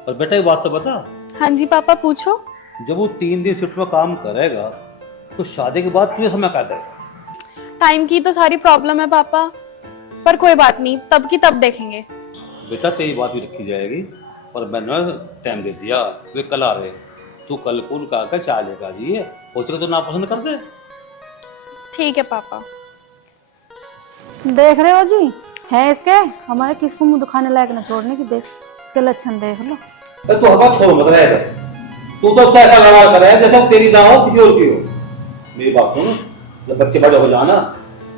और बेटा ये बात तो बता। हाँ जी पापा पूछो। जब वो 3 दिन शिफ्ट में काम करेगा तो शादी के बाद तुझे समय क्या देगा? टाइम की तो सारी प्रॉब्लम है पापा, पर कोई बात नहीं, तब की तब देखेंगे। बेटा तेरी बात भी रखी जाएगी, पर मैंने टाइम दे दिया, वे कल आ रहे। तू कल को उनका आकर चाय लेकर आइए, हो सके तो नापसंद कर दे। ठीक है पापा। देख रहे हो जी, है इसके हमारे किसको मुंह दिखाने लायक ना छोड़ने की। देख इसके लक्षण देख लो। तू हवा छोड़ मत रहा है, तू तो उसका ऐसा लड़ा कर रहा है जैसा तेरी ना हो किसी और की हो। मेरी बात सुन, जब बच्चे बड़े हो जाना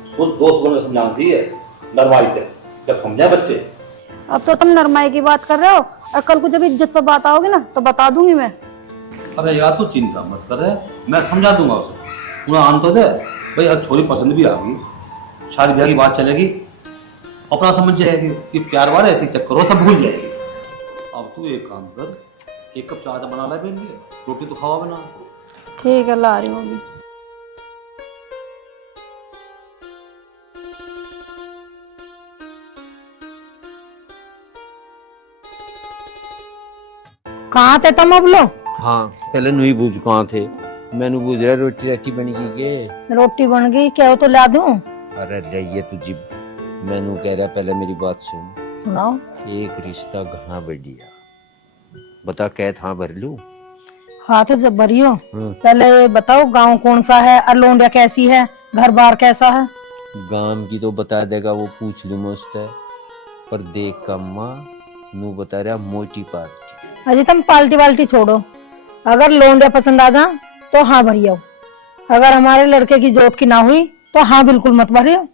तो दोस्त बनकर समझाना चाहिए नरमाई से, जब समझा बच्चे। अब तो तुम नरमाई की बात कर रहे हो, और कल को जब इज्जत पर बात आओगी ना तो बता दूंगी मैं। अरे यार तू चिंता मत कर, मैं समझा दूंगा उसे। पूरा आन तो दे भाई, आज छोरी पसंद भी आ गई, शादी ब्याह की बात चलेगी, अपना समझ जाएगी कि प्यार वाले ऐसे चक्कर हो सब भूल जाएगी। अब तू एक काम कर, एक कप चाय बना ला, रोटी तो खावा बना। ठीक है, ला रही होगी। कहाँ थे तुम अब लो? हाँ पहले नहीं बूझ कहाँ थे, मैंने बूझ रहा रोटी राटी बनी की के। रोटी बन गई, क्या हो तो ला दूं? अरे ले तुझी, मैनू कह रहा पहले मेरी बात सुन। सुनाओ। एक रिश्ता घना बढ़िया, बता कै था भर लू। हाँ तो जब भरी हो पहले बताओ गांव कौन सा है और लौंडिया कैसी है, घर बार कैसा है? गांव की तो बता देगा वो, पूछ लू मस्त है, पर देख का माँ नू बता रहा मोटी पार्टी। अजी तुम पाल्टी वाल्टी छोड़ो, अगर लौंडिया पसंद आ जा तो हाँ भरी आओ, अगर हमारे लड़के की जोट की ना हुई तो हाँ बिल्कुल मत भरी आओ।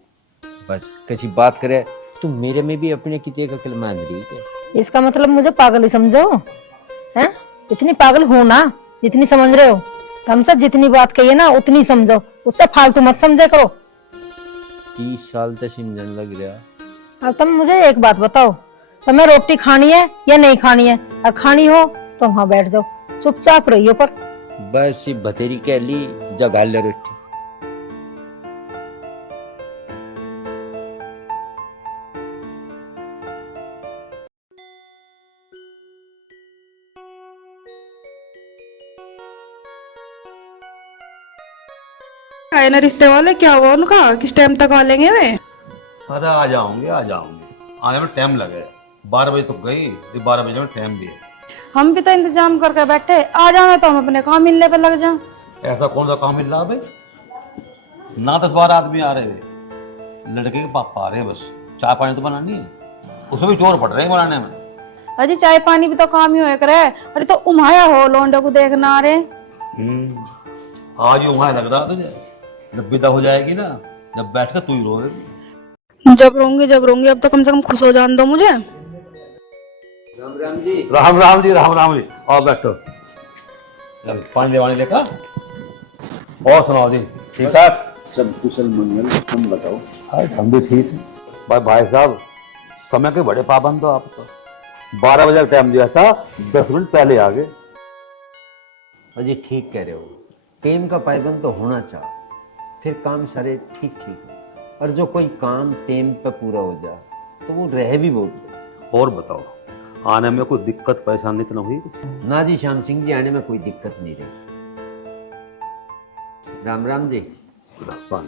बस कैसी बात करे तू, मेरे में भी अपने किते का कल मान रही है। इसका मतलब मुझे पागल ही समझो हैं? इतनी पागल हो ना जितनी समझ रहे हो, हमसे जितनी बात कही है ना उतनी समझो, उससे फालतू मत समझे करो। 30 साल तक समझने लग रहा। अब तुम मुझे एक बात बताओ, तुम्हें रोटी खानी है या नहीं खानी है? और खानी हो तो वहां बैठ जाओ, चुपचाप रहियो पर। बस भतेरी कह ली जगा ले रोटी। आए ना रिश्ते वाले, क्या हुआ उनका, किस टाइम तक आ लेंगे वे? अरे आ जाऊंगे आने में टाइम लगे, 12 बजे तक गई, 12 बजे में टाइम भी है। हम भी तो इंतजाम करके बैठे, आ जाना तो हम अपने काम मिलने पे लग जाए। ऐसा कौन सा काम मिल रहा भाई, ना 10-12 आदमी आ रहे हैं, लड़के के पापा आ रहे हैं, बस चाय पानी तो बनानी है, उसमें भी जोर पड़ रहे हैं बनाने में। अजी चाय पानी भी तो काम ही होए करे, अरे तो उमाया हो लौंडे को देखना आ रहे। आज ही वहां लग रहा तुझे, जब विदा हो जाएगी ना, जब बैठ कर तू ही रोएगी। जब रोंगी, अब तो कम से कम खुश हो जान दो मुझे। राम राम जी। राम राम जी, आओ बैठो, चल पानी लेवानी लेकर। और सुनाओ जी, ठीक ठाक? सब कुशल मंगल, तुम बताओ। हम भी ठीक है। भाई साहब समय के बड़े पाबंद हो आप तो, 12 बजे का टाइम दिया था, 10 मिनट पहले आ गए। अजी ठीक कह रहे हो, टेम का पाबंद तो होना चाहिए, फिर काम सारे ठीक ठीक। और जो कोई काम टेम पे पूरा हो जाए तो वो रह भी बहुत। और बताओ, आने में कोई दिक्कत परेशानी तो नहीं हुई? ना जी श्याम सिंह जी, आने में कोई दिक्कत नहीं रही। राम राम जी। पानी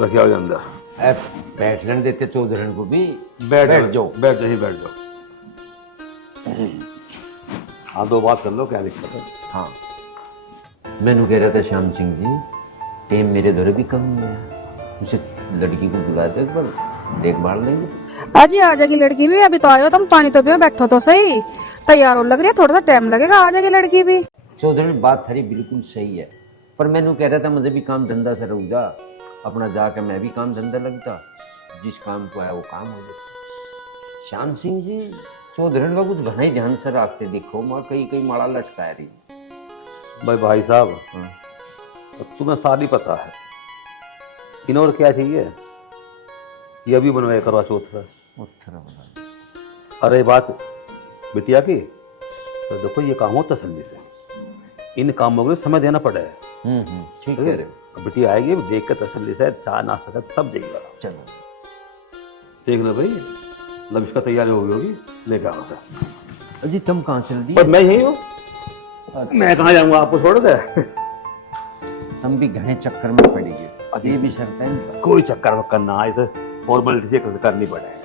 रखिए अंदर। बैठने देते चौधरी को भी। बैठ जाओ। बैठ जाओ। हाँ दो बात कर लो, क्या दिक्कत है? हाँ मैंने कह रहा था श्याम सिंह जी, टेम मेरे दौरे भी कम नहीं है, उसे लड़की को बुला दे, पर देखभाल लेंगे। अजी आ जाएगी लड़की भी, अभी तो आयो तुम, पानी तो पियो, बैठो तो सही, तैयार हो लग रही है, थोड़ा सा टाइम लगेगा, आ जाएगी लड़की भी। चौधरी बात थारी बिल्कुल सही है, पर मैंने कह रहा था मुझे भी काम धंधा से रहू जा, अपना जाके मैं भी काम धंधा लगता, जिस काम को आया वो काम हो गया। श्याम सिंह जी चौधरी का कुछ घना ही ध्यान से रखते, देखो माँ कई माड़ा लटका रही। भाई साहब, तुम्हें सारी पता है, इन और क्या चाहिए, ये भी बनवाया करवा चौथ का। अरे बात बिटिया की, तो देखो ये काम हो तसल्ली से, इन कामों को समय देना पड़े। ठीक कह रहे हो। बिटिया आएगी, देख कर तसल्ली से चाय नाश्ता कर सब देगा। चलो देखना भाई, लंच का तैयारी होगी, लेकर आओ। अजी तुम कहाँ चल दी? पर मैं यही हूँ, मैं कहाँ जाऊँगा, आपको छोड़ दे। तुम भी घने चक्कर में पड़ी गए। अब ये भी शर्त है इनका। कोई चक्कर वक्कर ना आए तो फॉर्मेलिटी से करनी पड़े।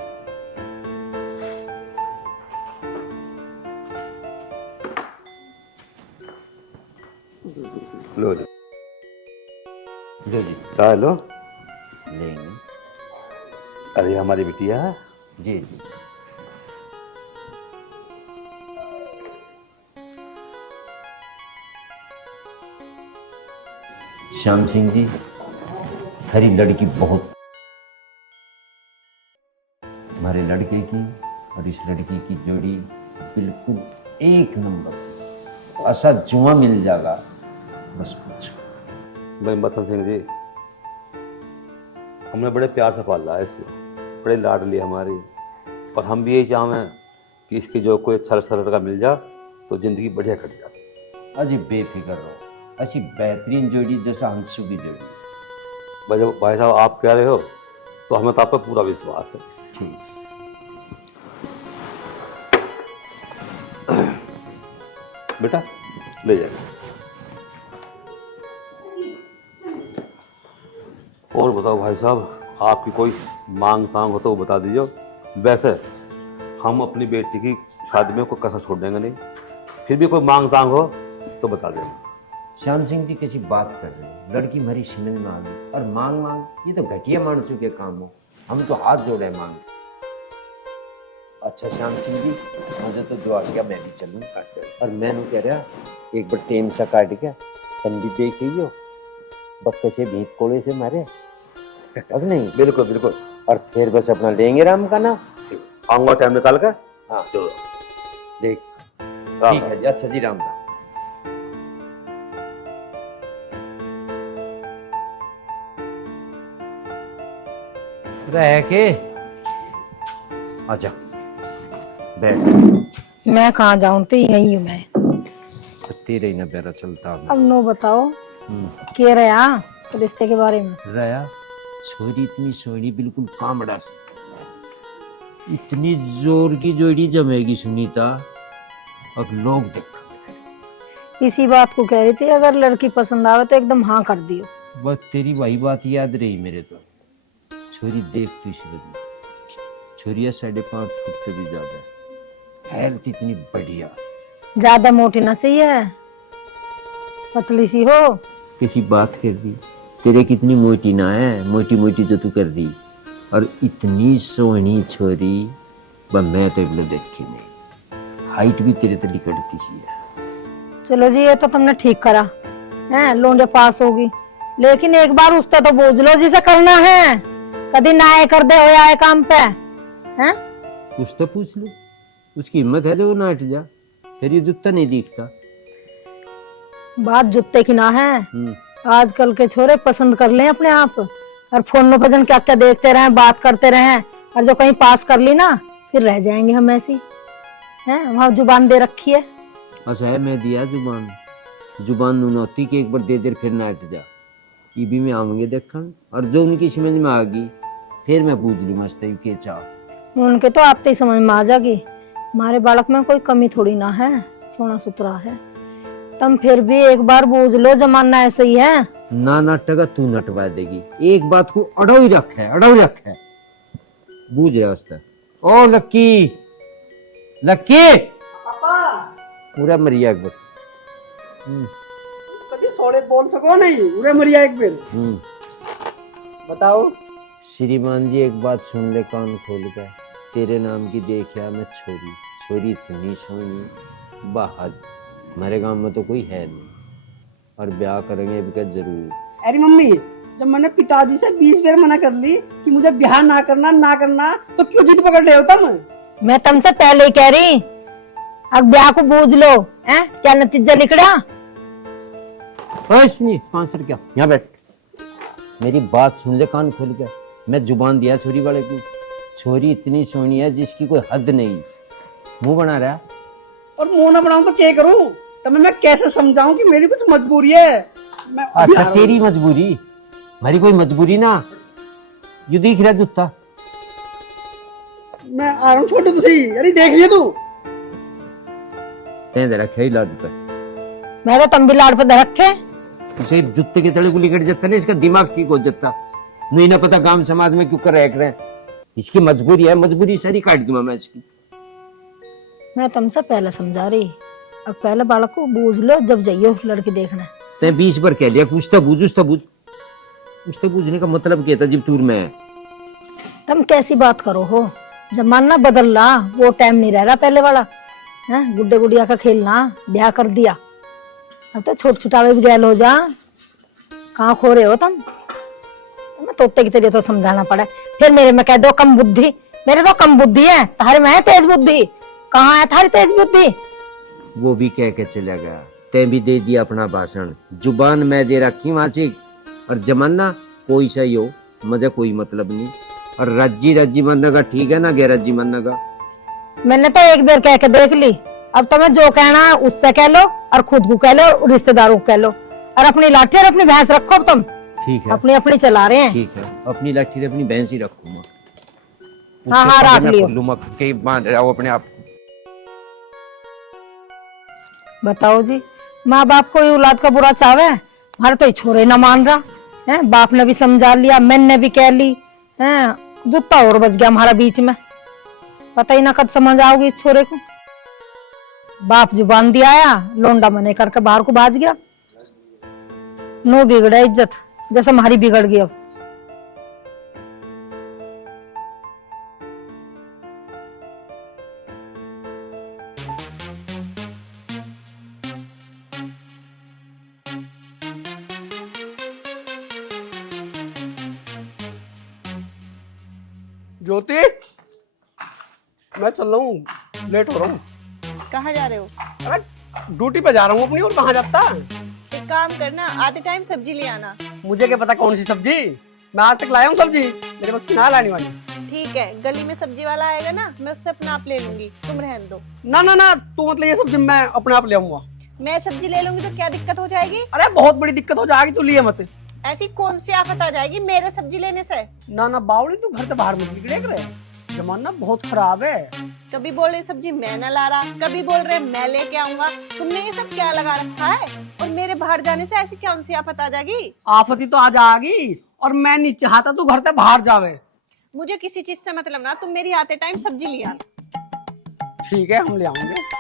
लो लो लो जी चाय लो। लेंगे। अरे हमारी बिटिया जी जी। श्याम सिंह जी, थारी लड़की बहुत, हमारे लड़के की और इस लड़की की जोड़ी बिल्कुल एक नंबर। ऐसा जुआ मिल जाएगा बस पूछो। भाई मथन सिंह जी, हमने बड़े प्यार से पाला है इसको, बड़े लाड लिए हमारी, और हम भी यही चाहें कि इसकी जो कोई अच्छा सा लड़का मिल जाए तो जिंदगी बढ़िया कट जाए। अजी बेफिक्र रहो, ऐसी बेहतरीन जोड़ी जैसा हंसू की जोड़ी। भाई साहब आप कह रहे हो तो हमें तो आप पर पूरा विश्वास है। ठीक। बेटा ले जाइए। और बताओ भाई साहब, आपकी कोई मांग सांग हो तो वो बता दीजिए। वैसे हम अपनी बेटी की शादी में कोई कसर छोड़ देंगे नहीं, फिर भी कोई मांग सांग हो तो बता देंगे। श्याम सिंह जी किसी बात कर रहे हैं, लड़की हमारी समझ में आ गई, और मांग मांग ये तो घटिया मान चुके काम हो, हम तो हाथ जोड़े मांग। अच्छा श्याम सिंह जी, मुझे तो जो आ गया मैं भी चलूँ, और मैं नहीं कह रहा एक बार टेम सा काट के तुम भी देख ही हो, बक्के से भीत कोड़े से मारे अब नहीं। बिल्कुल बिल्कुल। और फिर बस अपना लेंगे राम का नाम। आऊंगा टाइम निकाल कर। हाँ चलो देख। राम ठीक है जी, अच्छा जी, राम राम। रह के आजा बैठ। मैं कहाँ जाऊं, तो यही हूँ मैं। तेरे ही ना प्यारा चलता हूँ। अब नो बताओ के रहा रिश्ते के बारे में। रया छोरी इतनी सोनी, बिल्कुल कामड़ा से, इतनी जोर की जोड़ी जमेगी सुनीता, अब लोग देखो। इसी बात को कह रही थी, अगर लड़की पसंद आवे तो एकदम हाँ कर दियो। बस तेरी वही बात याद रही मेरे तो। छोरी देख तू इस बदली, छोरिया 5.5 फुट से भी ज्यादा है, हेल्थ इतनी बढ़िया, ज्यादा मोटी ना चाहिए, पतली सी हो। किसी बात कर दी तेरे कितनी मोटी ना है, मोटी मोटी जो तू कर दी, और इतनी सोहनी छोरी बस मैं तो इबले देखी नहीं, हाइट भी तेरे तो लिकड़ती सी है। चलो जी, ये तो तुमने ठीक करा है, लोंडे पास होगी, लेकिन एक बार उसका तो बोझ लो जिसे करना है, कभी ना आए कर दे हो आए काम पे हैं। कुछ तो पूछ लो, उसकी हिम्मत है तो वो नाट जा, तेरी जूता नहीं दिखता। बात जुत्ते की ना है, आजकल के छोरे पसंद कर ले अपने आप, और फोन पर जन क्या क्या देखते रहे, बात करते रहे, और जो कहीं पास कर ली ना फिर रह जाएंगे हम ऐसी हैं। वहाँ जुबान दे रखी है। अच्छा है, मैं दिया जुबान, जुबान नुनौती के एक बार दे दे फिर नाट जा, ये भी मैं आऊंगे देखन, और जो उनकी समझ में आ गई फिर मैं पूछ लू मस्त के चाह। उनके तो आपते ही समझ में आ जाएगी, हमारे बालक में कोई कमी थोड़ी ना है, सोना सुथरा है। तुम फिर भी एक बार बूझ लो, जमाना ऐसा ही है। ना नाटका तू नटवा देगी, एक बात को अड़ो ही रख है, अड़ो ही रख है, बूझ रहा उसका। ओ लक्की, लक्की पूरा मरिया एक बार। कभी सोड़े बोल सको नहीं, उरे मरिया एक बेर। बताओ श्रीमान जी, एक बात सुन ले कान खोल कर, तेरे नाम की देखा मैं छोरी, छोरी इतनी सोनी बाहर, हमारे गांव में तो कोई है नहीं, और ब्याह करेंगे भी क्या जरूर। अरे मम्मी, जब मैंने पिताजी से 20 बार मना कर ली कि मुझे ब्याह ना करना, तो क्यों जिद पकड़ रहे हो तुम? मैं तुमसे पहले ही कह रही, अब ब्याह को बूझ लो हैं, क्या नतीजा निकला। क्या यहाँ बैठ, मेरी बात सुन ले कान खोल के, मैं जुबान दिया छोरी वाले को, छोरी इतनी सोनी है जिसकी कोई हद नहीं, मुंह बना रहा। और मुंह ना बनाऊं तो क्या करूं? तुम्हें मैं कैसे समझाऊं कि मेरी कुछ मजबूरी है। मैं अच्छा तेरी मजबूरी, मेरी कोई मजबूरी ना, यू दिख रहा जूता। मैं आ रहा हूँ, छोटे तो सही, अरे देख लिया तू। तें दे रखे लाड पे, मैं तो तुम भी लाड़ पे रखे, इसे जूते के तले को लिकट जाता ना, इसका दिमाग ठीक हो जाता। नहीं ना पता गांव समाज में क्यों कर रहे हैं। इसकी मजबूरी है, मजबूरी सारी काट दूंगा मैं इसकी। मैं तुमसे पहले समझा रही, अब पहले बालक को बूझ लो, जब जाइयो लड़की देखना। तै 20 बार कह लिया पूछता बूझ। पूछते बूझने का मतलब क्या था जब टूर में है? तुम कैसी बात करो हो, जमाना बदल रहा, वो टाइम नहीं रह रहा पहले वाला है। गुड्डे गुड़िया का खेलना, ब्याह कर दिया, अब तो छोट छुटावे भी गैल हो जा। कहाँ खो रहे हो तुम? मैं तोते की तरह तो समझाना पड़ा, फिर मेरे में कह दो कम बुद्धि। मेरे तो कम बुद्धि है, तुम्हारे में है तेज बुद्धि। कहाँ है थारी तेज बुद्धि? वो भी कह के चला गया, तै भी दे दिया अपना भाषण। जुबान मैं दे रखी वाचिक, और जमाना कोई सही हो, मुझे कोई मतलब नहीं। और रज्जी बनने का ठीक है ना, गैरज्जी बनने का। मैंने तो एक बार कह के देख ली, अब तुम्हें जो कहना है उससे कह लो, और खुद को कह लो, और रिश्तेदारों को कह लो, और अपनी लाठी और अपनी भैंस रखो। अब तुम ठीक है, अपनी अपनी चला रहे हैं। ठीक है, अपनी लाठी से अपनी भैंस ही रखूंगा। हाँ हाँ रख लियो। बांध रहा हूं अपने आप। बताओ जी, माँ बाप को औलाद का बुरा चावे, हमारे तो छोरे ना मान रहा है। बाप ने भी समझा लिया, मैंने भी कह ली है, जूता और बच गया हमारा बीच में। पता ही ना कब समझ आओगी इस छोरे को। बाप जुबान दिया आया, लोंडा मने करके बाहर को भाज गया। नो बिगड़ा इज्जत, जैसे हमारी बिगड़ गई अब। ज्योति, मैं चल रहा हूँ, लेट हो रहा हूँ। कहाँ जा रहे हो? अरे ड्यूटी पे जा रहा हूँ अपनी, और कहाँ जाता? एक काम करना, आते टाइम सब्जी ले आना। मुझे क्या पता कौन सी सब्जी, मैं आज तक लाया हूँ सब्जी, मेरे पास की ना लाने वाली। ठीक है, गली में सब्जी वाला आएगा ना, मैं उससे अपना आप ले लूंगी, तुम रहने दो। ना, तू मतलब ये सब्जी मैं अपने आप ले आऊंगा। मैं सब्जी ले लूंगी तो क्या दिक्कत हो जाएगी? अरे बहुत बड़ी दिक्कत हो जाएगी, तू लिए मत। ऐसी कौन सी आफत आ जाएगी मेरे सब्जी लेने से? ना बावड़ी, तू घर से बाहर मत निकले करे, जमाना बहुत खराब है। कभी बोल रहे सब्जी मैं न ला रहा, कभी बोल रहे मैं लेके आऊंगा। तुमने ये सब क्या लगा रखा है? और मेरे बाहर जाने से ऐसी कौन सी आफत आ जाएगी? आफत ही तो आ जाएगी, और मैं नहीं चाहता तू घर से बाहर जावे। मुझे किसी चीज से मतलब ना, तुम मेरी आते टाइम सब्जी ले आना। ठीक है, हम ले आएंगे।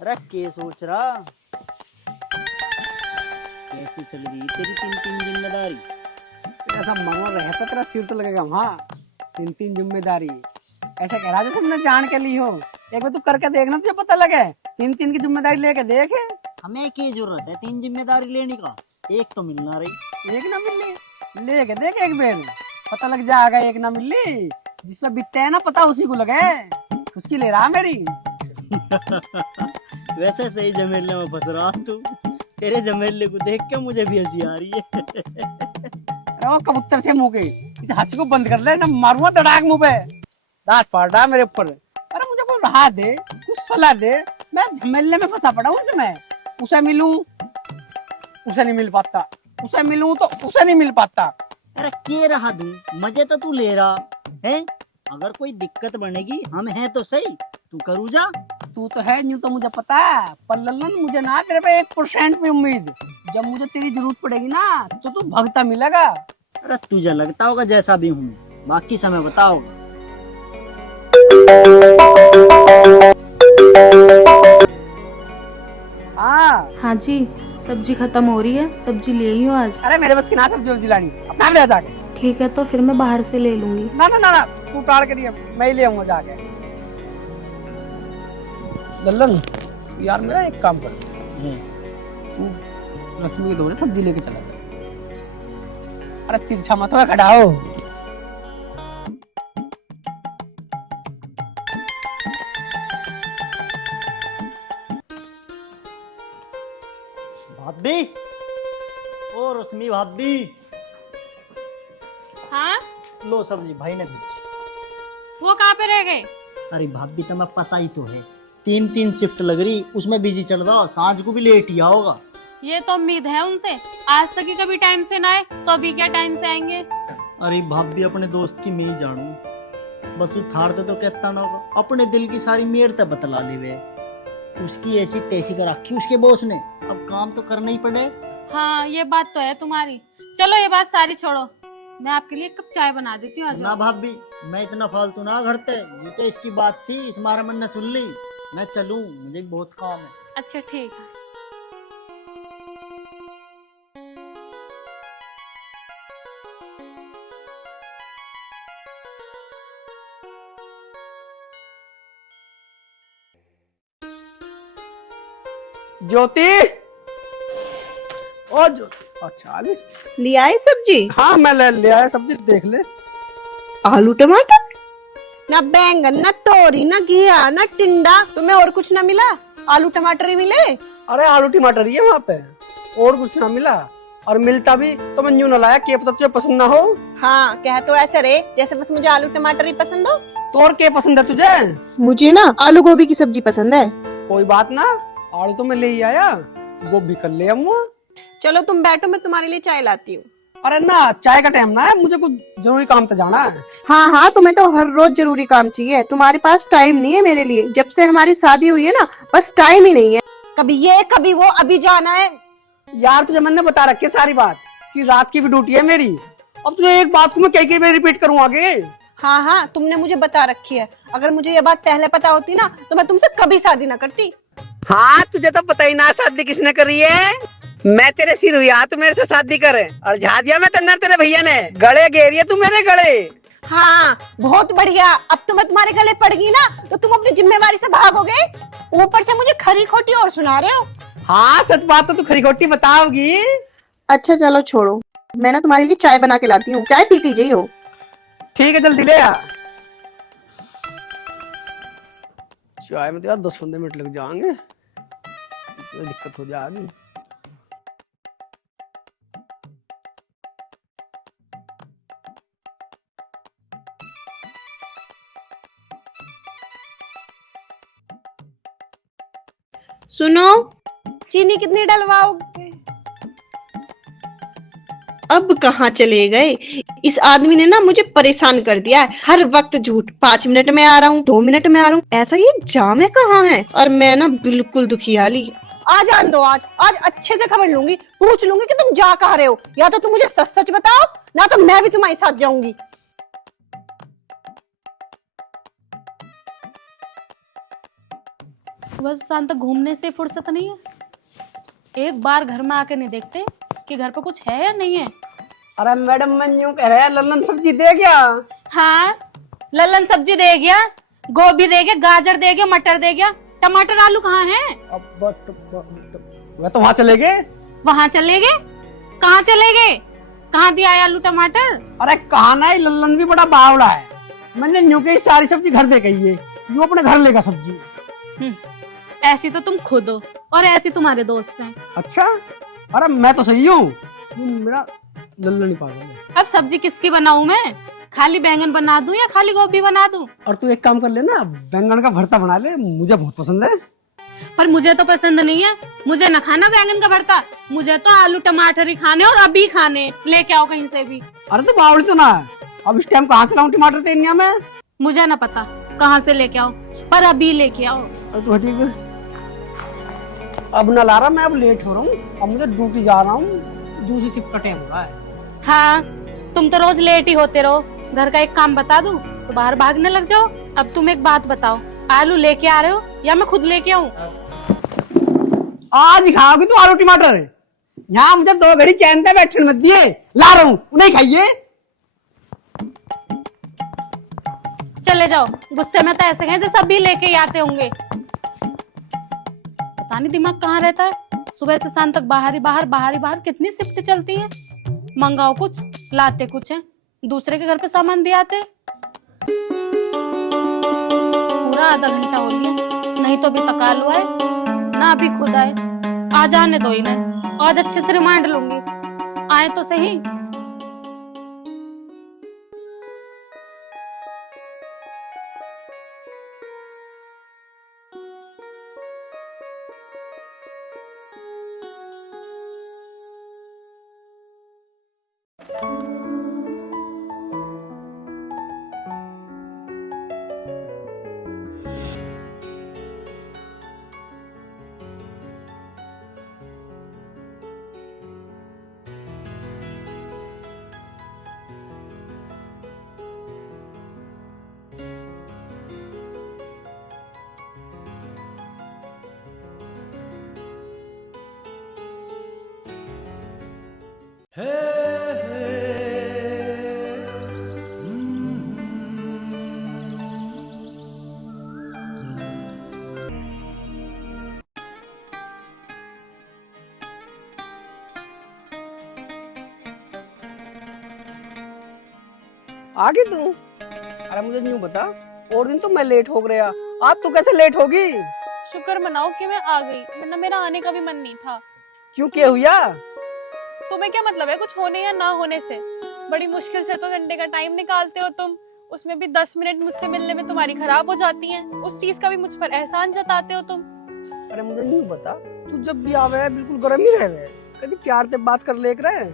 अरे के सोच रहा, कैसे चल रही तेरी 3 जिम्मेदारी? ऐसा मनो रहता तेरा सिर तो लगेगा वहाँ। 3 जिम्मेदारी ऐसा कह रहा जैसे मैंने जान के ली हो। एक बार तू करके देखना, तुझे पता लगे। 3 की जिम्मेदारी लेके देख। हमें की जरूरत है 3 जिम्मेदारी लेने का? एक तो मिलना रही। एक ना मिली, लेके देख एक बार, पता लग जाएगा। एक ना मिली, जिसमें बिकते है ना पता उसी को लगे। उसकी ले रहा मेरी। वैसे सही झमेले में फंस रहा तू। तेरे झमेले को देख के मुझे भी हंसी आ रही है। अरे वो कबूतर से मुंह के, इस हंसी को बंद कर ले, ना मारूंगा धड़ाक मुंह पे। दांत फाड़ रहा है मेरे ऊपर। अरे मुझे कोई राह दे, कुछ सलाह दे, मैं झमेले में फंसा पड़ा हूँ इसमें। उसे मिलूं, उसे नहीं मिल पाता, उसे मिलूं तो उसे नहीं मिल पाता। अरे के रहा दूं, मजे तो तू ले रहा है। अगर कोई दिक्कत बनेगी हम हैं तो सही, तू करू जा। तू तो है न्यू तो मुझे पता है, पर लल्लन मुझे ना तेरे पे 1% भी उम्मीद। जब मुझे तेरी जरूरत पड़ेगी ना तो तू भगता मिलेगा। अरे तुझे लगता होगा जैसा भी हूँ, बाकी समय बताओ। हाँ जी, सब्जी खत्म हो रही है, सब्जी ले आई हूँ आज। अरे मेरे बस की ना सब्जी वब्जी लानी, अपना ले जाके। ठीक है, तो फिर मैं बाहर से ले लूंगी। ना तू टाड़ करिए, मैं ही ले आऊंगा जाके। लल्लन यार मेरा एक काम कर, तू रश्मि के दौरे सब्जी लेके चला जा। अरे तिरछा मत हो, खड़ा हो। भाभी, ओ रश्मि भाभी, हाँ, लो सब्जी भाई ने दी। वो कहाँ पे रह गए? अरे भाभी तुम्हें पता ही तो है, 3 शिफ्ट लग रही, उसमें बिजी चल रहा, सांझ को भी लेट ही आओगा। ये तो उम्मीद है उनसे, आज तक ही कभी टाइम से ना आए, तो अभी क्या टाइम से आएंगे? अरे भाभी अपने दोस्त की मैं ही जानू, बस उठार दे तो कहता ना होगा, अपने दिल की सारी मेर तक बतला ली वे। उसकी ऐसी तैसी कर रखी उसके बॉस ने, अब काम तो करना ही पड़े। हाँ ये बात तो है तुम्हारी। चलो ये बात सारी छोड़ो, मैं आपके लिए एक कप चाय बना देती हूँ। आ ना जाओ। भाभी मैं इतना फालतू ना घरते, ये तो इसकी बात थी, इस मारा मन ने सुन ली। मैं चलूं, मुझे बहुत काम है। अच्छा ठीक है। ज्योति, ओ ज्योति, अच्छा ले। ले आए सब्जी? हाँ मैं ले आया सब्जी, देख ले। आलू टमाटर, ना बैंगन, ना तोरी, ना घिया, ना टिंडा, तुम्हें और कुछ ना मिला? आलू टमाटर ही मिले? अरे आलू टमाटर ही है वहाँ पे, और कुछ ना मिला। और मिलता भी तो मैं यूं ना लाया कि पता तुझे पसंद ना हो। हाँ कह तो ऐसे रे जैसे बस मुझे आलू टमाटर ही पसंद हो। तो और क्या पसंद है तुझे? मुझे ना आलू गोभी की सब्जी पसंद है। कोई बात ना, आलू तो मैं ले ही आया, गोभी कर ले हम। चलो तुम बैठो, मैं तुम्हारे लिए चाय लाती हूँ। अरे ना चाय का टाइम ना है, मुझे कुछ जरूरी काम पे जाना है। हाँ हाँ, तुम्हें तो हर रोज जरूरी काम चाहिए, तुम्हारे पास टाइम नहीं है मेरे लिए। जब से हमारी शादी हुई है ना, बस टाइम ही नहीं है। कभी ये कभी वो, अभी जाना है। यार तुझे मैंने बता रखी है सारी बात कि रात की भी ड्यूटी है मेरी। अब तुझे एक बात को मैं कई बार रिपीट करूँ आगे? हाँ हाँ, तुमने मुझे बता रखी है। अगर मुझे ये बात पहले पता होती ना तो मैं तुमसे कभी शादी ना करती। हाँ तुझे तो पता ही ना शादी किसने करी है। मैं तेरे सिर हुई, तू मेरे से शादी करे, और झा दिया मैं तन्नर तेरे भैया ने, गले घेरिए तू मेरे गले। हाँ बहुत बढ़िया, अब तो मैं तुम्हारे गले पड़ गई ना तो तुम अपनी जिम्मेवारी से भागोगे, ऊपर से मुझे खरी खोटी और सुना रहे हो। हाँ सच बात तो तू खरी खोटी बताओगी। अच्छा चलो छोड़ो, मैं ना तुम्हारे लिए चाय बना के लाती हूँ, चाय पी लीजिए हो। ठीक है जल्दी ले आ। चाय में तो यार 10-15 मिनट लग जाएंगे, तो दिक्कत हो जाएगी। सुनो, चीनी कितनी डलवाओगे? अब कहाँ चले गए? इस आदमी ने ना मुझे परेशान कर दिया है, हर वक्त झूठ। 5 मिनट में आ रहा हूँ, 2 मिनट में आ रहा हूँ, ऐसा ये जाम है कहाँ है? और मैं ना बिल्कुल दुखियाली। आ जान दो, आज अच्छे से खबर लूंगी, पूछ लूंगी कि तुम जा कहाँ रहे हो। या तो तुम मुझे सच सच बताओ, ना तो मैं भी तुम्हारे साथ जाऊंगी। सुबह से शाम तक घूमने से फुर्सत नहीं है, एक बार घर में आके नहीं देखते कि घर पे कुछ है या नहीं है। अरे मैडम मैं यूं कह रहा है, लल्लन सब्जी दे गया? हाँ लल्लन सब्जी दे गया, गोभी दे गया, गाजर दे गया, मटर दे गया, टमाटर आलू कहाँ है? वह तो वहाँ चले गए। वहां चले गए? कहाँ चले गए? कहाँ दिया है आलू टमाटर? अरे कहा ना, लल्लन भी बड़ा बावड़ा है। मैंने यूं कही सारी सब्जी घर दे गई है, यूं अपने घर लेगा सब्जी। ऐसी तो तुम खुद हो और ऐसी तुम्हारे दोस्त हैं। अच्छा, अरे मैं तो सही हूँ, मेरा लल्लन ही पागल है। अब सब्जी किसकी बनाऊं मैं? खाली बैंगन बना दूं या खाली गोभी बना दूं? और तू एक काम कर ले ना, बैंगन का भरता बना ले, मुझे बहुत पसंद है। पर मुझे तो पसंद नहीं है, मुझे न खाना बैंगन का भरता, मुझे तो आलू टमाटर ही खाने और अभी खाने। लेके आओ कहीं से भी। अरे तो बावड़ी तो ना है, अब इस टाइम कहाँ से लाऊं टमाटर तेनिया में? मुझे ना पता कहाँ से लेके आओ, पर अभी लेके आओ। तो हटी फिर। अब ना ला रहा मैं, अब लेट हो रहा हूँ, अब मुझे ड्यूटी जा रहा हूँ, दूसरी शिफ्ट का टाइम हो रहा है। हाँ तुम तो रोज लेट ही होते रहो, घर का एक काम बता दूं तो बाहर भागने लग जाओ। अब तुम एक बात बताओ, आलू लेके आ रहे हो या मैं खुद लेके आऊं? आज ही खाओगी तू आलू टमाटर? यहाँ मुझे 2 घड़ी चैन से बैठने मत दिए, ला रहा हूँ, उन्हें खाइए। चले जाओ, गुस्से में तो ऐसे हैं जैसे अभी लेके ही आते होंगे। पता नहीं दिमाग कहाँ रहता है, सुबह से शाम तक बाहर ही बाहर कितनी शिफ्ट चलती है। मंगाओ कुछ, लाते कुछ है, दूसरे के घर पे सामान दे आते। पूरा आधा घंटा हो गया, नहीं तो अभी तक आलू आए ना अभी खुद आए। आ जाने दो इन्हें, आज अच्छे से रिमांड लूंगी, आए तो सही। आ गई तू? अरे मुझे न्यू बता, और दिन तो मैं लेट हो गया, आज तू कैसे लेट होगी? शुक्र मनाओ कि मैं आ गई, वरना मेरा आने का भी मन नहीं था। क्यों, क्या हुआ? तुम्हें क्या मतलब है कुछ होने या ना होने से? बड़ी मुश्किल से तो घंटे का टाइम निकालते हो तुम, उसमें भी 10 मिनट मुझसे मिलने में तुम्हारी खराब हो जाती हैं। उस चीज का भी मुझ पर एहसान जताते हो तुम। अरे मुझे न्यू बता, तू जब भी आवे बिल्कुल गर्म ही रहे, कभी प्यार से बात कर लेक रहे।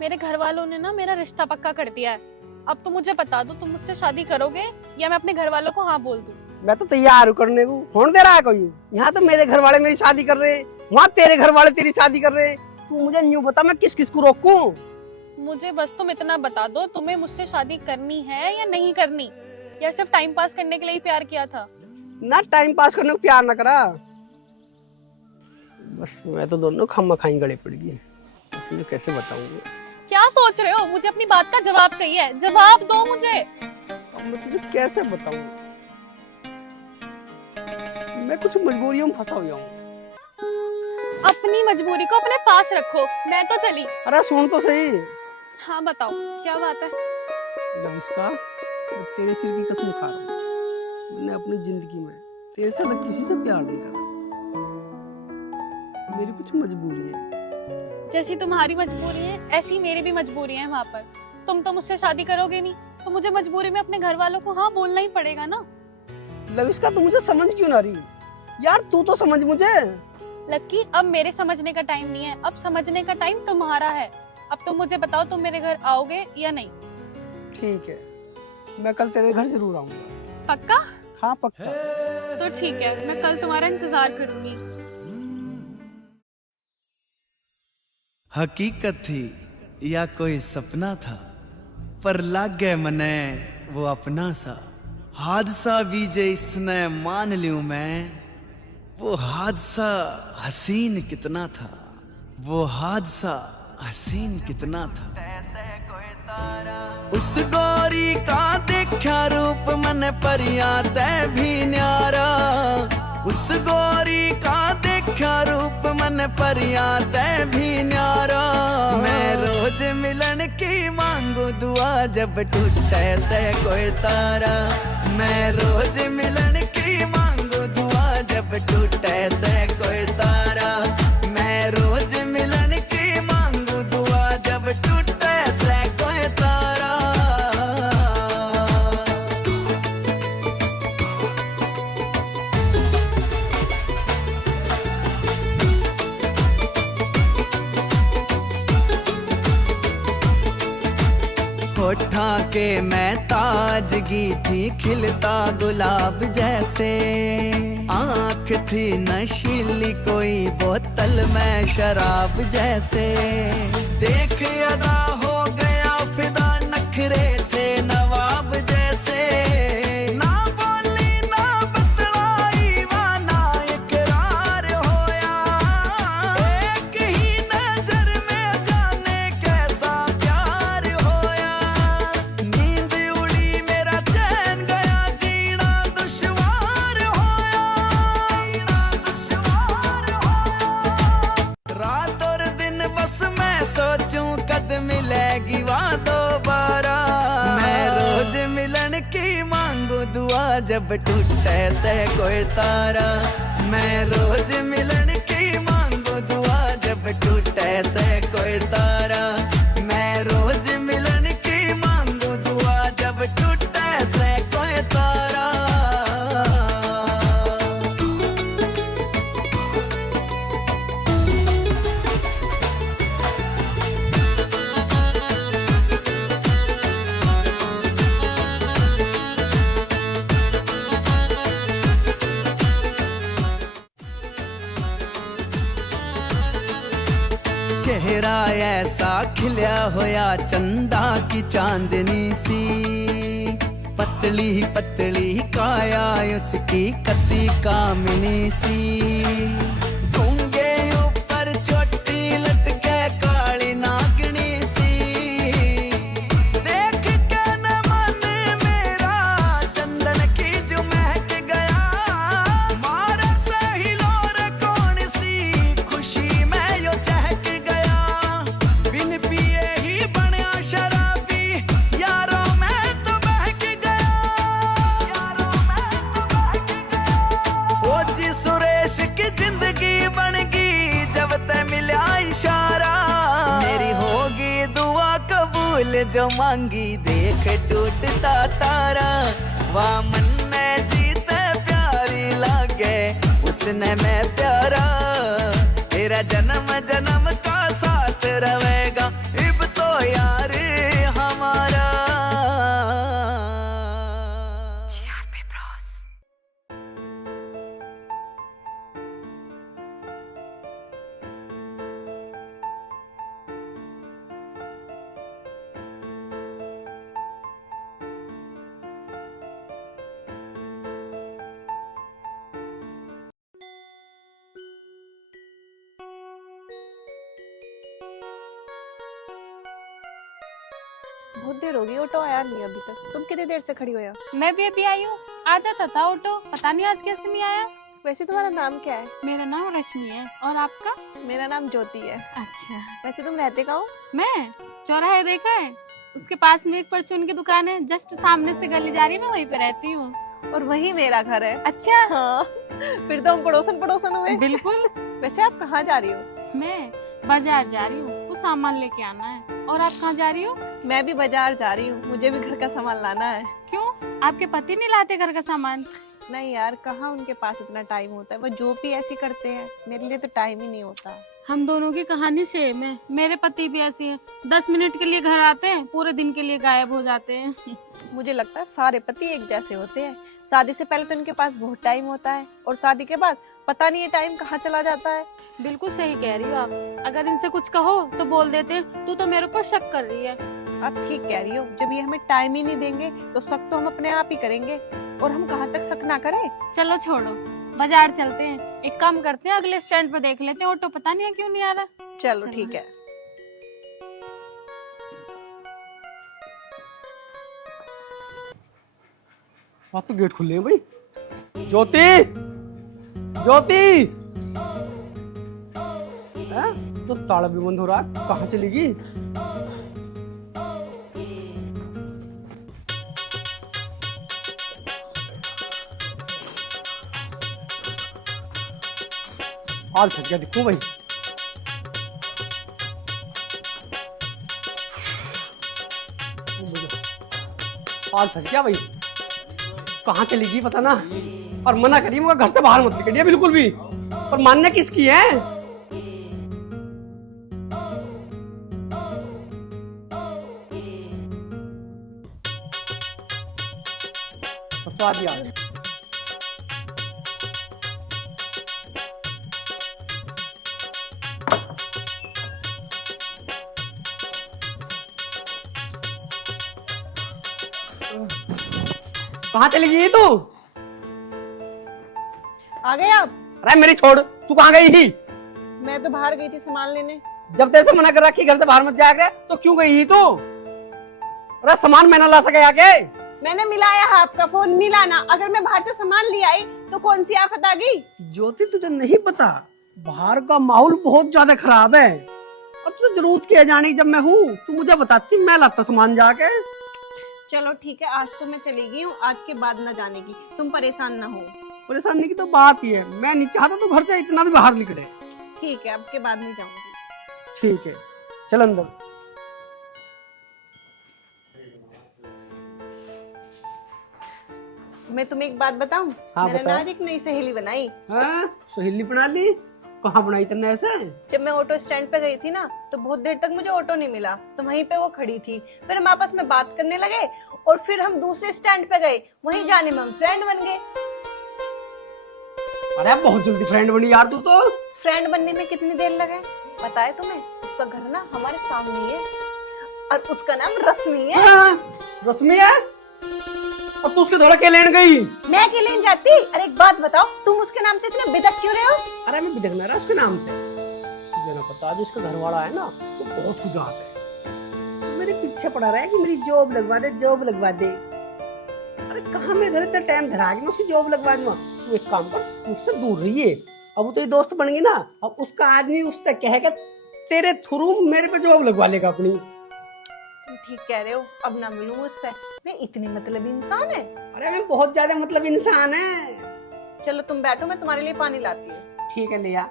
मेरे घर वालों ने ना मेरा रिश्ता पक्का कर दिया है। अब तो मुझे बता दो, तुम मुझसे शादी करोगे या मैं अपने घर वालों को हाँ बोल दूं? मैं तो तैयार हूँ करने को, होने दे रहा है कोई? यहाँ तो मेरे घर वाले मेरी शादी कर रहे, वहाँ तेरे घर वाले तेरी शादी कर रहे। तू मुझे न्यू बता, मैं किस किस को रोकूं? मुझे बस तुम इतना बता दो, तुम्हें मुझसे शादी करनी है या नहीं करनी, या सिर्फ टाइम पास करने के लिए ही प्यार किया था? ना टाइम पास करने को प्यार ना करा, बस मैं तो दोनों खम्मा खाई गड़े पड़ गई। तुझे कैसे बताऊंगा? क्या सोच रहे हो? मुझे अपनी बात का जवाब चाहिए, जवाब दो मुझे। अब मैं तुझे कैसे बताऊं? मैं कुछ मजबूरियों में फंसा हुआ हूँ। अपनी मजबूरी को अपने पास रखो, मैं तो चली। अरे सुन तो सही। हाँ बताओ, क्या बात है? लविष्का, मैं तेरे सिर की कसम खा रहा हूँ, मैंने अपनी जिंदगी में तेरे से अलग किसी से प्यार नहीं करा। मेरी कुछ मजबूरी है। जैसी तुम्हारी मजबूरी है ऐसी मेरी भी मजबूरी है। वहाँ पर तुम तो मुझसे शादी करोगे नहीं, तो मुझे मजबूरी में अपने घर वालों को हाँ बोलना ही पड़ेगा ना। लविष्का, तू मुझे समझ क्यों ना रही? यार तू तो समझ मुझे। लक्की, अब मेरे समझने का टाइम नहीं है, अब समझने का टाइम तुम्हारा है। अब तुम मुझे बताओ, तुम मेरे घर आओगे या नहीं? ठीक है, मैं कल तेरे घर जरूर आऊंगा। पक्का? हाँ पक्का। तो ठीक है, मैं कल तुम्हारा इंतजार करूंगी। हकीकत थी या कोई सपना था, पर लाग गए मने वो अपना सा। हादसा बीजे इसने मान लियूं मैं, वो हादसा हसीन कितना था, वो हादसा हसीन कितना था। उस गौरी का देखा रूप मन परिया तै भी न्यारा, उस गौरी का देखा रूप मन परिया तै भी न्यारा। मैं रोज मिलन की मांगू दुआ, जब टूटे से कोई तारा। मैं रोज मिलन की मांगू दुआ, जब टूटे से कोई तारा। मैं रोज मिलन की मांगू दुआ, जब टूटे से कोई तारा। होठा के मैं ताजगी थी, खिलता गुलाब जैसे। आँख थी नशीली कोई बोतल में शराब जैसे। देख अदा हो गया फिदा, नखरे थे नवाब जैसे। ना बोली ना बतलाई वाना इकरार होया, एक ही नजर में जाने कैसा प्यार होया। नींद उड़ी मेरा चैन गया, जीना दुश्वार होया, जीना दुश्वार होया। रात और दिन बस मैं सोचूं कद मिलेगी वहाँ दोबारा। मैं रोज मिलन की मांगू दुआ, जब टूटे से कोई तारा। मैं रोज मिलन की मांगू दुआ, जब टूटे से कोई तारा। मैं रोज मिलन की मांगू दुआ, जब टूटे से कोई तारा। चेहरा ऐसा खिलिया होया चंदा की चांदनी सी। पतली पतली काया उसकी कति कामिनी सी। गूंगे ऊपर चोटी लटके काली नागनी सुरेश की जिंदगी बन गई जब ते मिला इशारा। मेरी होगी दुआ कबूल जो मांगी देख टूटता तारा। वाह मन ने जीते प्यारी लागे उसने मैं प्यारा। तेरा जन्म जन्म का साथ रहेगा इब तो यार हमारा। बहुत देर हो गई, ऑटो आया नहीं अभी तक। तुम कितनी देर से खड़ी हो यहाँ? मैं भी अभी आई हूँ। आ जाता था ऑटो, पता नहीं आज कैसे नहीं आया। वैसे तुम्हारा नाम क्या है? मेरा नाम रश्मि है, और आपका? मेरा नाम ज्योति है। अच्छा। वैसे तुम रहते कहाँ हो? मैं चौराहे देखा है, उसके पास में एक परचून की दुकान है, जस्ट सामने से गली जा रही है, मैं वहीं पे रहती हूँ। और वही मेरा घर है। अच्छा। हाँ, फिर तो हम पड़ोसन पड़ोसन हुए। बिल्कुल। वैसे आप कहाँ जा रही हो? मैं बाजार जा रही हूँ, कुछ सामान लेके आना है। और आप कहाँ जा रही हो? मैं भी बाजार जा रही हूँ, मुझे भी घर का सामान लाना है। क्यों, आपके पति नहीं लाते घर का सामान? नहीं यार, कहाँ उनके पास इतना टाइम होता है, वो जॉब भी ऐसी करते हैं, मेरे लिए तो टाइम ही नहीं होता। हम दोनों की कहानी सेम है, मेरे पति भी ऐसे हैं, 10 मिनट के लिए घर आते हैं, पूरे दिन के लिए गायब हो जाते हैं। मुझे लगता है सारे पति एक जैसे होते हैं। शादी से पहले तो इनके पास बहुत टाइम होता है, और शादी के बाद पता नहीं ये टाइम कहाँ चला जाता है। बिल्कुल सही कह रही हो आप। अगर इनसे कुछ कहो तो बोल देते हैं तू तो मेरे ऊपर शक कर रही है। आप ठीक कह रही हो, जब ये हमें टाइम ही नहीं देंगे तो शक तो हम अपने आप ही करेंगे, और हम कहाँ तक शक ना करें। चलो छोड़ो, बाजार चलते हैं। एक काम करते हैं, अगले स्टैंड पे देख लेते हैं, ऑटो पता नहीं है क्यों नहीं आ रहा। चलो ठीक है। बात तो गेट खुले हैं भाई। ज्योति, ज्योति, हैं? तो ताला भी बंद हो रहा, कहाँ चली गई? आज फंस गया दिखो भाई। आज फंस गया भाई, कहाँ चली गई पता ना। और मना करिए मगर घर से बाहर मत निकलिए बिल्कुल भी। और मानने किसकी है? फंसवा दिया। कहाँ चली गई तू? आ गए आप? अरे मेरी छोड़, तू कहाँ गई थी? मैं तो बाहर गई थी सामान लेने। जब तेरे से मना कर रखी घर से बाहर मत जाया कर, तो क्यों गई थी तू? अरे सामान मैं ना ला सके आके। मैंने मिलाया है आपका फोन, मिला ना। अगर मैं बाहर से सामान ले आई तो कौन सी आफत आ गई? ज्योति तुझे नहीं पता, बाहर का माहौल बहुत ज्यादा खराब है, और तुझे जरूरत क्या जानी? जब मैं हूँ तू मुझे बताती, मैं लाता सामान जाके। चलो ठीक है, आज तो मैं चली गई हूँ, आज के बाद न जाने की। तुम परेशान ना हो। परेशानी की तो बात ही है, मैं नहीं चाहता तू घर से इतना भी बाहर निकले। ठीक है, अब के बाद नहीं जाऊंगी। ठीक है, चल अंदर। मैं तुम्हें एक बात बताऊं? हाँ, मैंने बता। ना आज एक नई सहेली बनाई। हाँ, सहेली बना ली? कहाँ बनाई तुमने ऐसे? जब मैं ऑटो स्टैंड पे गई थी ना, तो बहुत देर तक मुझे ऑटो नहीं मिला, तो वहीं पे वो खड़ी थी। फिर हम आपस में बात करने लगे, और फिर हम दूसरे स्टैंड पे गए, वहीं जाने में हम फ्रेंड बन गए। अरे बहुत जल्दी फ्रेंड बनी यार तू तो। फ्रेंड बनने में कितनी देर लगे पता है तुम्हें? उसका घर ना हमारे सामने ही है, और उसका नाम रश्मि है। हाँ, रश्मि है? अब तू उसके थोड़ा क्या लेने गई? मैं अकेले नहीं जाती। अरे एक बात बताओ, तुम उसके नाम से इतने बिदक क्यों रहे हो? अरे मैं बिदकना रहा उसके नाम से। तुझे ना पता, जो इसका घर वाला है ना, वो बहुत खुजात है। मेरे पीछे पड़ा रहा है कि मेरी जॉब लगवा दे, जॉब लगवा दे। अरे कहाँ मैं इधर इतना टाइम धरा के मैं उसकी जॉब लगवा दूंगा? तू एक काम कर, मुझसे दूर रहिए। अब वो तो ये दोस्त बन गई ना, अब उसका आदमी उससे कहेगा तेरे थ्रू मेरे पे जॉब लगवा लेगा अपनी। तुम ठीक कह रहे हो, अब ना मिलूं उससे। मैं इतनी मतलब इंसान है? अरे मैं बहुत ज्यादा मतलब इंसान है। चलो तुम बैठो, मैं तुम्हारे लिए पानी लाती हूँ। ठीक है लिया।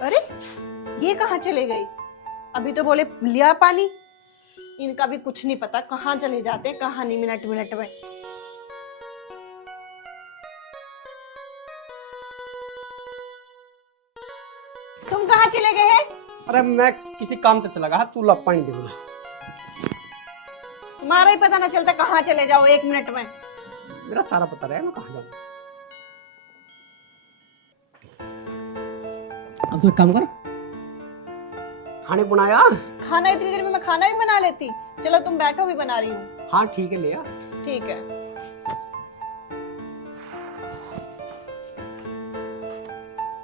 अरे ये कहाँ चले गई? अभी तो बोले लिया पानी। इनका भी कुछ नहीं पता, कहाँ चले जाते हैं कहाँ नहीं, मिनट मिनट में। तुम कहाँ चले गए हैं? अरे मैं किसी काम से चला गया, तू ला पानी दे मुझे। तुम्हारा ही पता ना चलता कहाँ चले जाओ 1 मिनट में। मेरा सारा पता रहे मैं कहाँ जाऊँ। अब तू एक काम कर, खाने को बनाया। खाना इतनी देर में मैं खाना भी बना लेती। चलो तुम बैठो, भी बना रही हूँ। हाँ ठीक है लिया। ठीक है।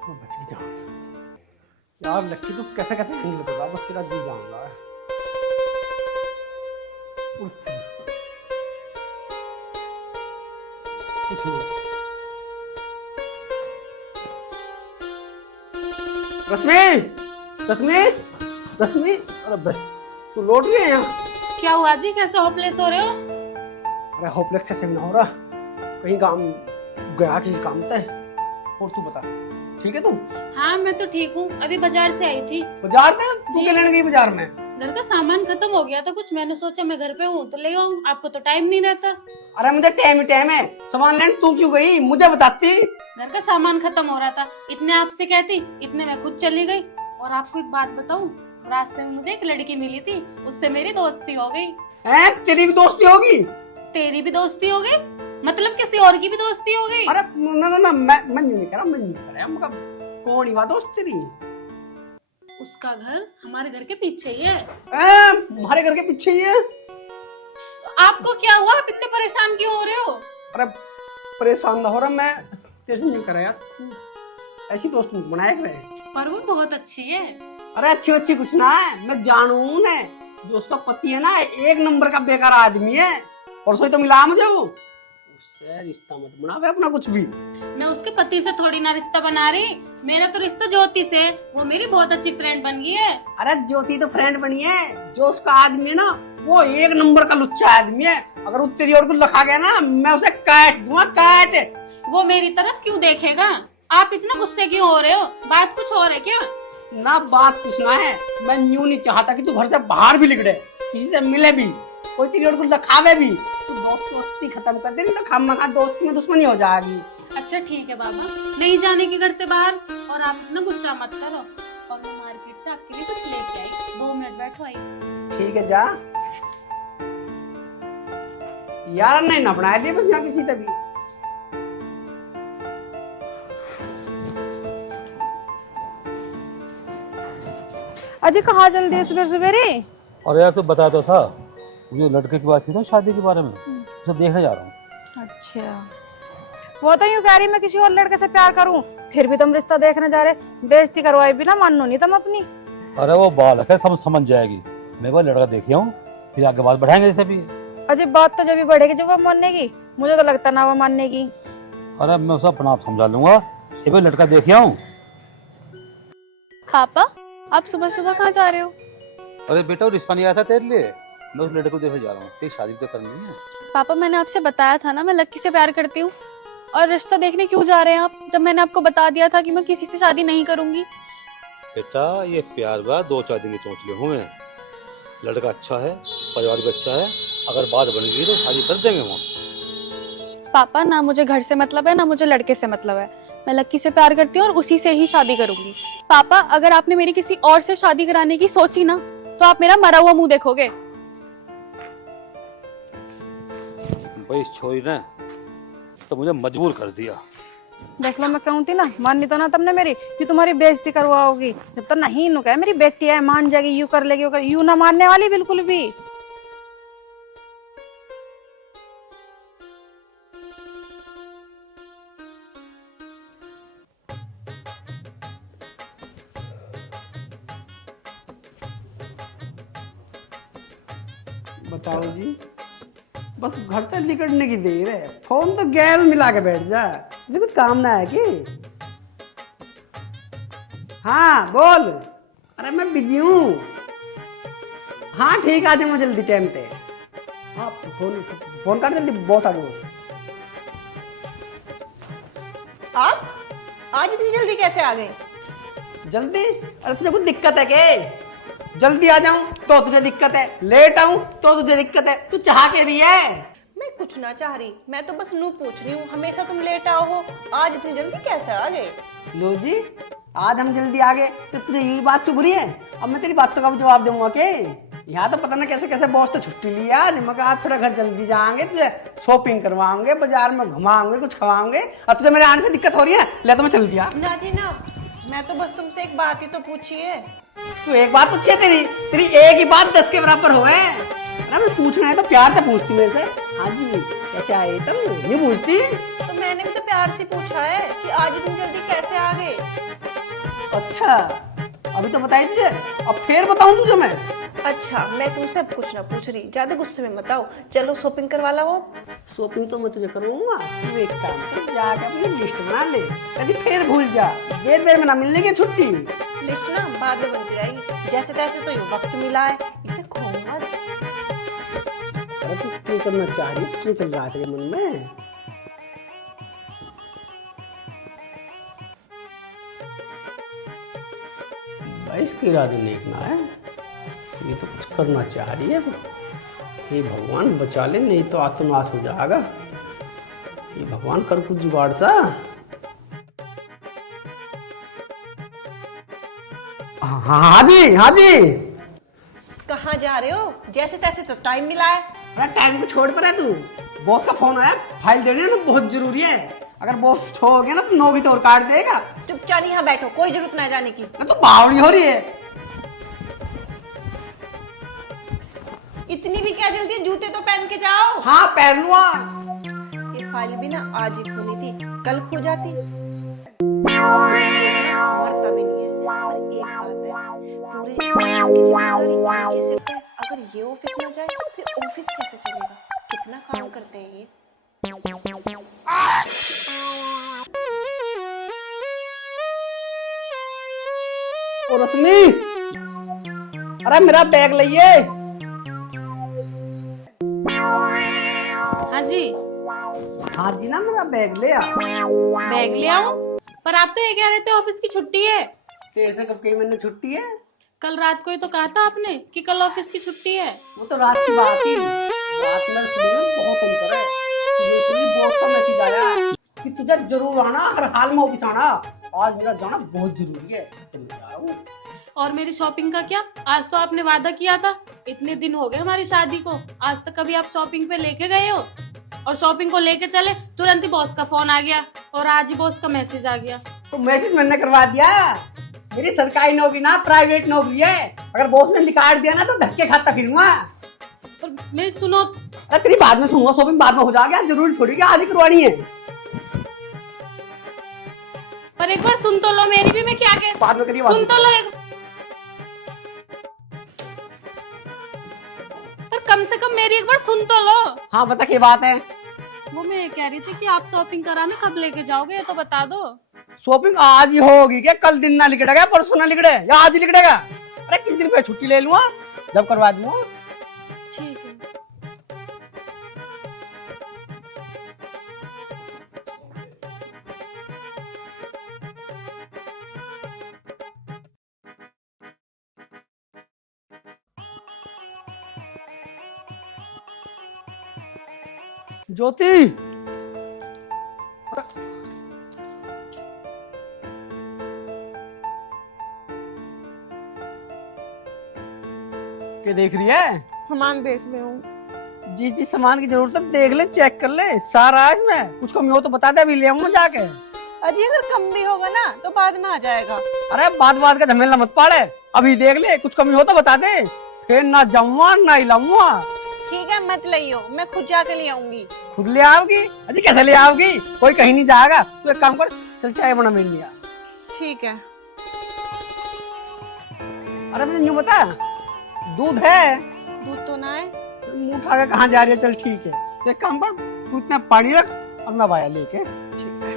बच गई जान। यार लक्की तू कैसे कैसे हैंडल कर रहा, बस तेरा जी जान रहा है। कुछ नहीं। रश्मि, रश्मि, रश्मि, अरे बे, तू लौट रही है यहाँ? क्या हुआ जी, कैसे होपलेस हो रहे हो? अरे होपलेस कैसे भी ना हो रहा, कहीं काम गया किसी काम पे। और तू बता, ठीक है तुम? हाँ मैं तो ठीक हूँ, अभी बाजार से आई थी। बाजार थे? तू क्या लेने गई बाजार में? घर का सामान खत्म हो गया था कुछ, मैंने सोचा मैं घर पे हूँ तो ले आऊँ, आपको तो टाइम नहीं रहता। अरे मुझे टाइम ही टाइम है, सामान लेने तू क्यों गई, मुझे बताती। घर का सामान खत्म हो रहा था, इतने आपसे कहती, इतने में खुद चली गई। और आपको एक बात बताऊं, रास्ते में मुझे एक लड़की मिली थी, उससे मेरी दोस्ती हो गई। हैं? तेरी भी दोस्ती होगी? तेरी भी दोस्ती हो गई? मतलब किसी और की भी दोस्ती हो गई? अरे ना ना ना, मैं नहीं करा, मैं नहीं करा। मतलब कौन ही बात दोस्त तेरी? उसका घर हमारे घर के पीछे ही है। हमारे घर के पीछे ही है? तो आपको क्या हुआ, आप इतने परेशान क्यों हो रहे हो? अरे परेशान ना हो रहा, मैं तेरे से नहीं करा यार, ऐसी दोस्त नहीं बनाया करे। पर वो बहुत अच्छी है। अरे अच्छी अच्छी कुछ ना है, मैं जानू ने जो उसका पति है ना, 1 नंबर का बेकार आदमी है। परसों ही तो मिला मुझे वो, उससे रिश्ता मत बनावे अपना कुछ भी। मैं उसके पति से थोड़ी ना रिश्ता बना रही, मेरा तो रिश्ता ज्योति से, वो मेरी बहुत अच्छी फ्रेंड बन गई है। अरे ज्योति तो फ्रेंड बनी है, जो उसका आदमी है ना वो 1 नंबर का लुच्चा आदमी है। अगर वो तेरी ओर को लखा गया ना, मैं उसे काट दूंगा, काट। वो मेरी तरफ क्यों देखेगा? आप इतना गुस्से क्यों हो रहे हो? बात कुछ और है क्या? ना बात कुछ ना है, मैं यूं नहीं चाहता कि तू घर से बाहर भी निकले, किसी से मिले भी, कोई तेरी ओर को लखावे भी। तू दोस्ती खत्म कर दे, नहीं तो खामखा दोस्ती में दुश्मनी हो जाएगी। अच्छा ठीक है बाबा, नहीं जाने के घर से बाहर, और आप इतना गुस्सा मत करो। और मैं मार्केट से आपके लिए कुछ लेके आई, 2 मिनट बैठो आई। ठीक है जा यार, नहीं ना बनाया लिए बस यहाँ किसी तभी। अजय कहाँ जल्दी सवेरे सवेरे? और यार तो बताता था, मुझे लड़के की बात थी ना शादी के बारे में, उसे देखने जा रहा हूँ। अच्छा, वो तो यूं कह रही मैं किसी और लड़के से प्यार करूं, फिर भी तुम रिश्ता देखने जा रहे, बेइज्जती करवाए बिना मानो नहीं तुम अपनी। अरे वो बालक है, समझ जाएगी। मैं वो लड़का देख आऊँ, फिर आगे बात बढ़ाएंगे जैसे भी। अजय बात तो जब भी बढ़ेगी जब वो मानेगी, मुझे तो लगता ना वो मानेगी। अरे मैं उसे अपना आप समझा लूंगा, ये वो लड़का देख आऊँ। पापा आप सुबह सुबह कहाँ जा रहे हो? अरे बेटा वो रिश्ता नहीं आया था तेरे लिए, मैं उस लड़के को देखने जा रहा हूँ, तेरी शादी तो करनी है। पापा मैंने आपसे बताया था ना मैं लक्की से प्यार करती हूँ, और रिश्ता देखने क्यों जा रहे हैं आप, जब मैंने आपको बता दिया था कि मैं किसी से शादी नहीं करूंगी। बेटा ये प्यार बा 2-4 दिन के चौंचले हुए हैं, लड़का अच्छा है, परिवार भी अच्छा है, अगर बात बन गई तो शादी कर देंगे वहाँ। पापा ना मुझे घर से मतलब है ना मुझे लड़के से मतलब है, मैं लक्की से प्यार करती हूँ और उसी से ही शादी करूंगी। पापा अगर आपने मेरी किसी और से शादी कराने की सोची ना तो आप मेरा मरा हुआ मुंह देखोगे। भाई इस छोरी ने तो मुझे मजबूर कर दिया। देख लो मैं कहूँ थी ना, मानी तो ना तुमने मेरी कि तुम्हारी बेइज्जती करवाओगी, जब तक नहीं नु कहे मेरी बेटी है मान जाएगी, यूं कर लेगी, यूं ना मानने वाली बिल्कुल भी। बताओ जी, बस घर तक निकलने की देर है, फोन तो गैल मिला के बैठ जा, मुझे कुछ काम ना है कि? हाँ बोल। अरे मैं बिजी हूँ। हाँ ठीक, आ जाऊंगा जल्दी टाइम पे। हाँ फोन फोन काट जल्दी, बॉस आ गए बॉस। आप आज इतनी जल्दी कैसे आ गए? जल्दी? अरे तुझे कुछ दिक्कत है क्या? जल्दी आ जाऊं तो तुझे दिक्कत है, लेट आऊं तो तुझे दिक्कत है, तू चाह के रही है? मैं कुछ ना चाह रही, मैं तो बस नू पूछ रही हूँ, हमेशा तुम लेट आओ हो, आज इतनी जल्दी कैसे आ गए? लो जी, आज हम जल्दी आ गए तो तुझे यही बात चुभ रही है? अब मैं तेरी बातों का भी जवाब दूंगा के? यहाँ तो पता ना कैसे कैसे बॉस तो छुट्टी ली आज, मगर आज थोड़ा घर जल्दी जाएंगे, तुझे शॉपिंग करवाएंगे, बाजार में घुमाएंगे, कुछ खवाएंगे। और तुझे मेरे आने से दिक्कत हो रही है? ले तो मैं चल दिया ना जी ना, मैं तो बस तुमसे एक बात ही तो पूछी है। तू एक बात पूछी है, तेरी एक ही बात 10 के बराबर हो है। अरे मैं पूछना है तो प्यार से पूछती मेरे से, हाँ जी कैसे आए तुम, नहीं पूछती? तो मैंने भी तो प्यार से पूछा है कि आज इतनी जल्दी कैसे आ गए। अच्छा अभी तो बताई तुझे, अब फिर बताऊं तुझे मैं? अच्छा मैं तुमसे अब कुछ ना पूछ रही, ज्यादा गुस्से में मत आओ, चलो शॉपिंग करवा लो। शॉपिंग तो मैं तुझे करूंगा, तू एक काम कर, जाकर अपनी लिस्ट बना ले, कभी फिर भूल जा, देर में ना मिलने की छुट्टी। लिस्ट ना बाद में बनती रहेगी, जैसे तैसे तो ये वक्त मिला है, इसे खो मत। अरे तू क्या करना चाह रही है, क्या चल रहा है तेरे मन में? भाई इसकी इरादे नेक ना है, ये तो कुछ करना चाह रही है। ये भगवान बचा ले, नहीं तो आत्मनाश हो जाएगा। ये भगवान कर कुछ जुगाड़ सा। हाँ जी हाँ जी। कहाँ जा रहे हो? जैसे तैसे तो टाइम मिला है। अरे टाइम को छोड़ पर है तू, बॉस का फोन आया, फाइल देनी है ना, बहुत जरूरी है। अगर बॉस छोड़ गया ना तो नौकरी तो और काट देगा। चुपचाप यहाँ बैठो, कोई जरूरत ना जाने की। ना तो बावड़ी हो रही है। इतनी भी क्या जल्दी है, जूते तो पहन के जाओ। हाँ पहन लूंगा। ये फाइल भी ना आज ही खोनी थी, कल खो जाती। मरता भी नहीं है। पर एक बात है, पूरे ऑफिस की जिम्मेदारी ये सिर्फ है, अगर ये ऑफिस ना जाए फिर ऑफिस कैसे चलेगा? कितना काम करते हैं ये। ओ रश्मि, अरे मेरा बैग लाइए। हाँ जी। हाँ जी ना, मेरा बैग ले आ। बैग ले आऊं? पर आप तो ये कह रहे थे ऑफिस की छुट्टी है। तेरे से कब कही मैंने छुट्टी है? कल रात को ही तो कहा था आपने कि कल ऑफिस की छुट्टी है। वो तो रात की बात थी, रात में सुबह में बहुत अंतर है। सुबह सुबह बॉस का मैसेज आया कि तुझे जरूर आना, हर हाल में ऑफिस आना। आज मेरा जाना बहुत जरूरी है, तो मैं जा रहा हूँ। और मेरी शॉपिंग का क्या? आज तो आपने वादा किया था, इतने दिन हो गए हमारी शादी को, आज तक कभी आप शॉपिंग पे लेके गए हो? और शॉपिंग को लेके चले, तुरंत ही बॉस का फोन आ गया और आज ही बॉस का मैसेज आ गया। तो मैसेज मैंने करवा दिया। मेरी सरकारी नौकरी ना प्राइवेट नौकरी है, अगर बॉस ने निकाल दिया ना तो धक्के खाता फिरूंगा। पर मेरी सुनो। अरे तेरी बाद में सुनूंगा, शॉपिंग बाद में हो जाएगा, जरूरी थोड़ी कि आज ही करवानी है। पर एक बार सुन तो लो मेरी भी, मैं क्या कह, बाद में करिए, सुन तो लो एक, पर कम से कम मेरी एक बार सुन तो लो। हाँ बता क्या बात है? वो मैं कह रही थी कि आप शॉपिंग कराने कब लेके जाओगे, ये तो बता दो। शॉपिंग आज ही होगी क्या? कल दिन ना लिखड़ेगा, परसों ना लिखड़े, या आज ही लिखड़ेगा? अरे किस दिन पे छुट्टी ले लूंगा, जब करवा दूंगा। ठीक है। ज्योति, क्या देख रही है? सामान देख रही हूँ। जिस जिस सामान की जरूरत है देख ले, चेक कर ले सारा। आज में कुछ कमी हो तो बता दे, अभी ले आऊंगा जाके। अजी अगर कम भी होगा ना तो बाद में आ जाएगा। अरे बात का झमेला मत पाड़े, अभी देख ले, कुछ कमी हो तो बता दे, फिर ना जाऊंगा ना हिलाऊंगा। ठीक है मत लियो, मैं खुद जाके ले आऊंगी। खुद ले आओगी? अजी कैसे ले आओगी, कोई कहीं नहीं जाएगा। तू एक काम कर, चल चाय बना मेरे लिए। ठीक है। अरे मुझे यूं बता, दूध है? दूध तो ना है। मुंह उठा के कहाँ जा रही है? चल ठीक है, तो एक काम कर, तू इतना पानी रख और मैं आया लेके। ठीक है।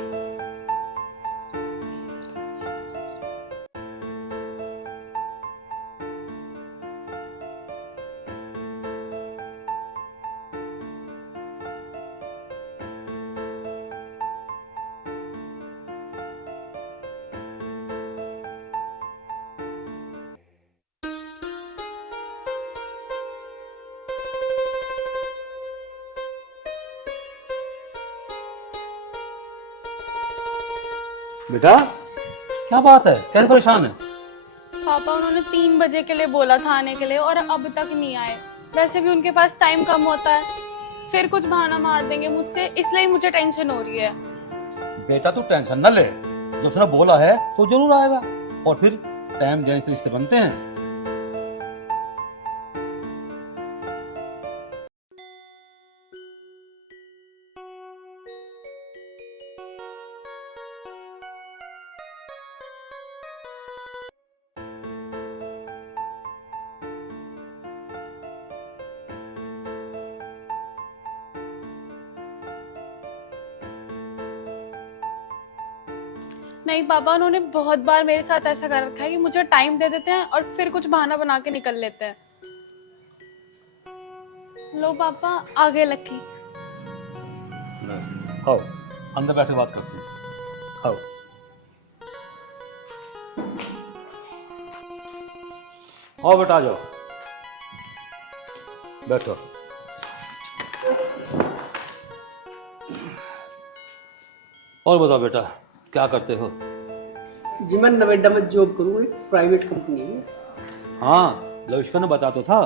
बेटा क्या बात है, कैसे परेशान है? पापा उन्होंने 3 बजे के लिए बोला था आने के लिए और अब तक नहीं आए। वैसे भी उनके पास टाइम कम होता है, फिर कुछ बहाना मार देंगे मुझसे, इसलिए मुझे टेंशन हो रही है। बेटा तू टेंशन न ले, जो उसने बोला है तो जरूर आएगा, और फिर टाइम देने से रिश्ते बनते हैं। नहीं पापा, उन्होंने बहुत बार मेरे साथ ऐसा कर रखा है कि मुझे टाइम दे देते हैं और फिर कुछ बहाना बना के निकल लेते हैं। लो पापा, आगे लकी। आओ अंदर बैठे बात करते हैं, आओ। आओ बेटा आ जाओ, बैठो। और बताओ बेटा क्या करते हो? जी मैं नोएडा में जॉब करूँ, एक प्राइवेट कंपनी है। हाँ लविष्का ने बताया तो था,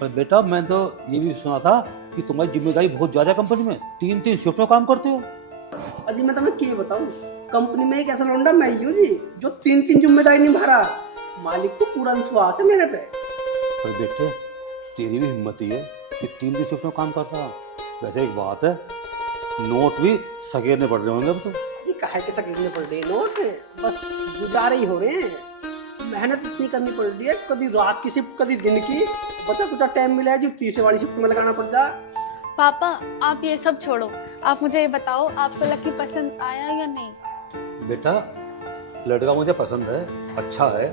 पर बेटा मैं तो ये भी सुना था कि तुम्हारी जिम्मेदारी बहुत ज्यादा है कंपनी में, 3-3 शिफ्ट में काम करते हो। अजी मैं तुम्हें क्या बताऊँ, कंपनी में एक ऐसा लौंडा मैं ही हूँ जी जो 3-3 जिम्मेदारी निभा रहा। मालिक को पूरा विश्वास है मेरे पे। पर बेटे तेरी भी हिम्मत ही है कि 3-3 शिफ्ट में काम कर रहा। वैसे एक बात है, नोट भी सगेरने पड़ रहे होंगे अब तो। ये काहे के सकेटने पड़ रहे हैं नोट, बस गुजारे ही हो रहे हैं। मेहनत इतनी करनी पड़ रही है, कभी रात की शिफ्ट कभी दिन की, बचा कुछ टाइम मिला है जो तीसरे वाली शिफ्ट में लगाना पड़ जा। पापा आप ये सब छोड़ो, आप मुझे ये बताओ आपको लकी पसंद आया या नहीं? बेटा लड़का मुझे पसंद है, अच्छा है,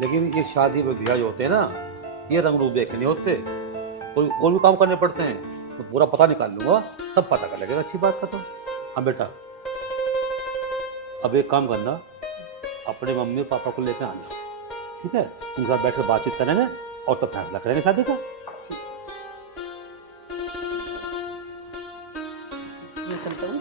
लेकिन ये शादी में ब्याह जो होते हैं ना, ये रंग रूप देखने नहीं होते, कोई और भी काम करने पड़ते हैं। तो पूरा पता निकाल लूंगा, तब पता कर लगेगा अच्छी बात का। तो हाँ बेटा अब एक काम करना, अपने मम्मी पापा को लेकर आना, ठीक है? उनके साथ बैठ कर बातचीत करेंगे और तब फैसला करेंगे शादी का। मैं चलता हूँ।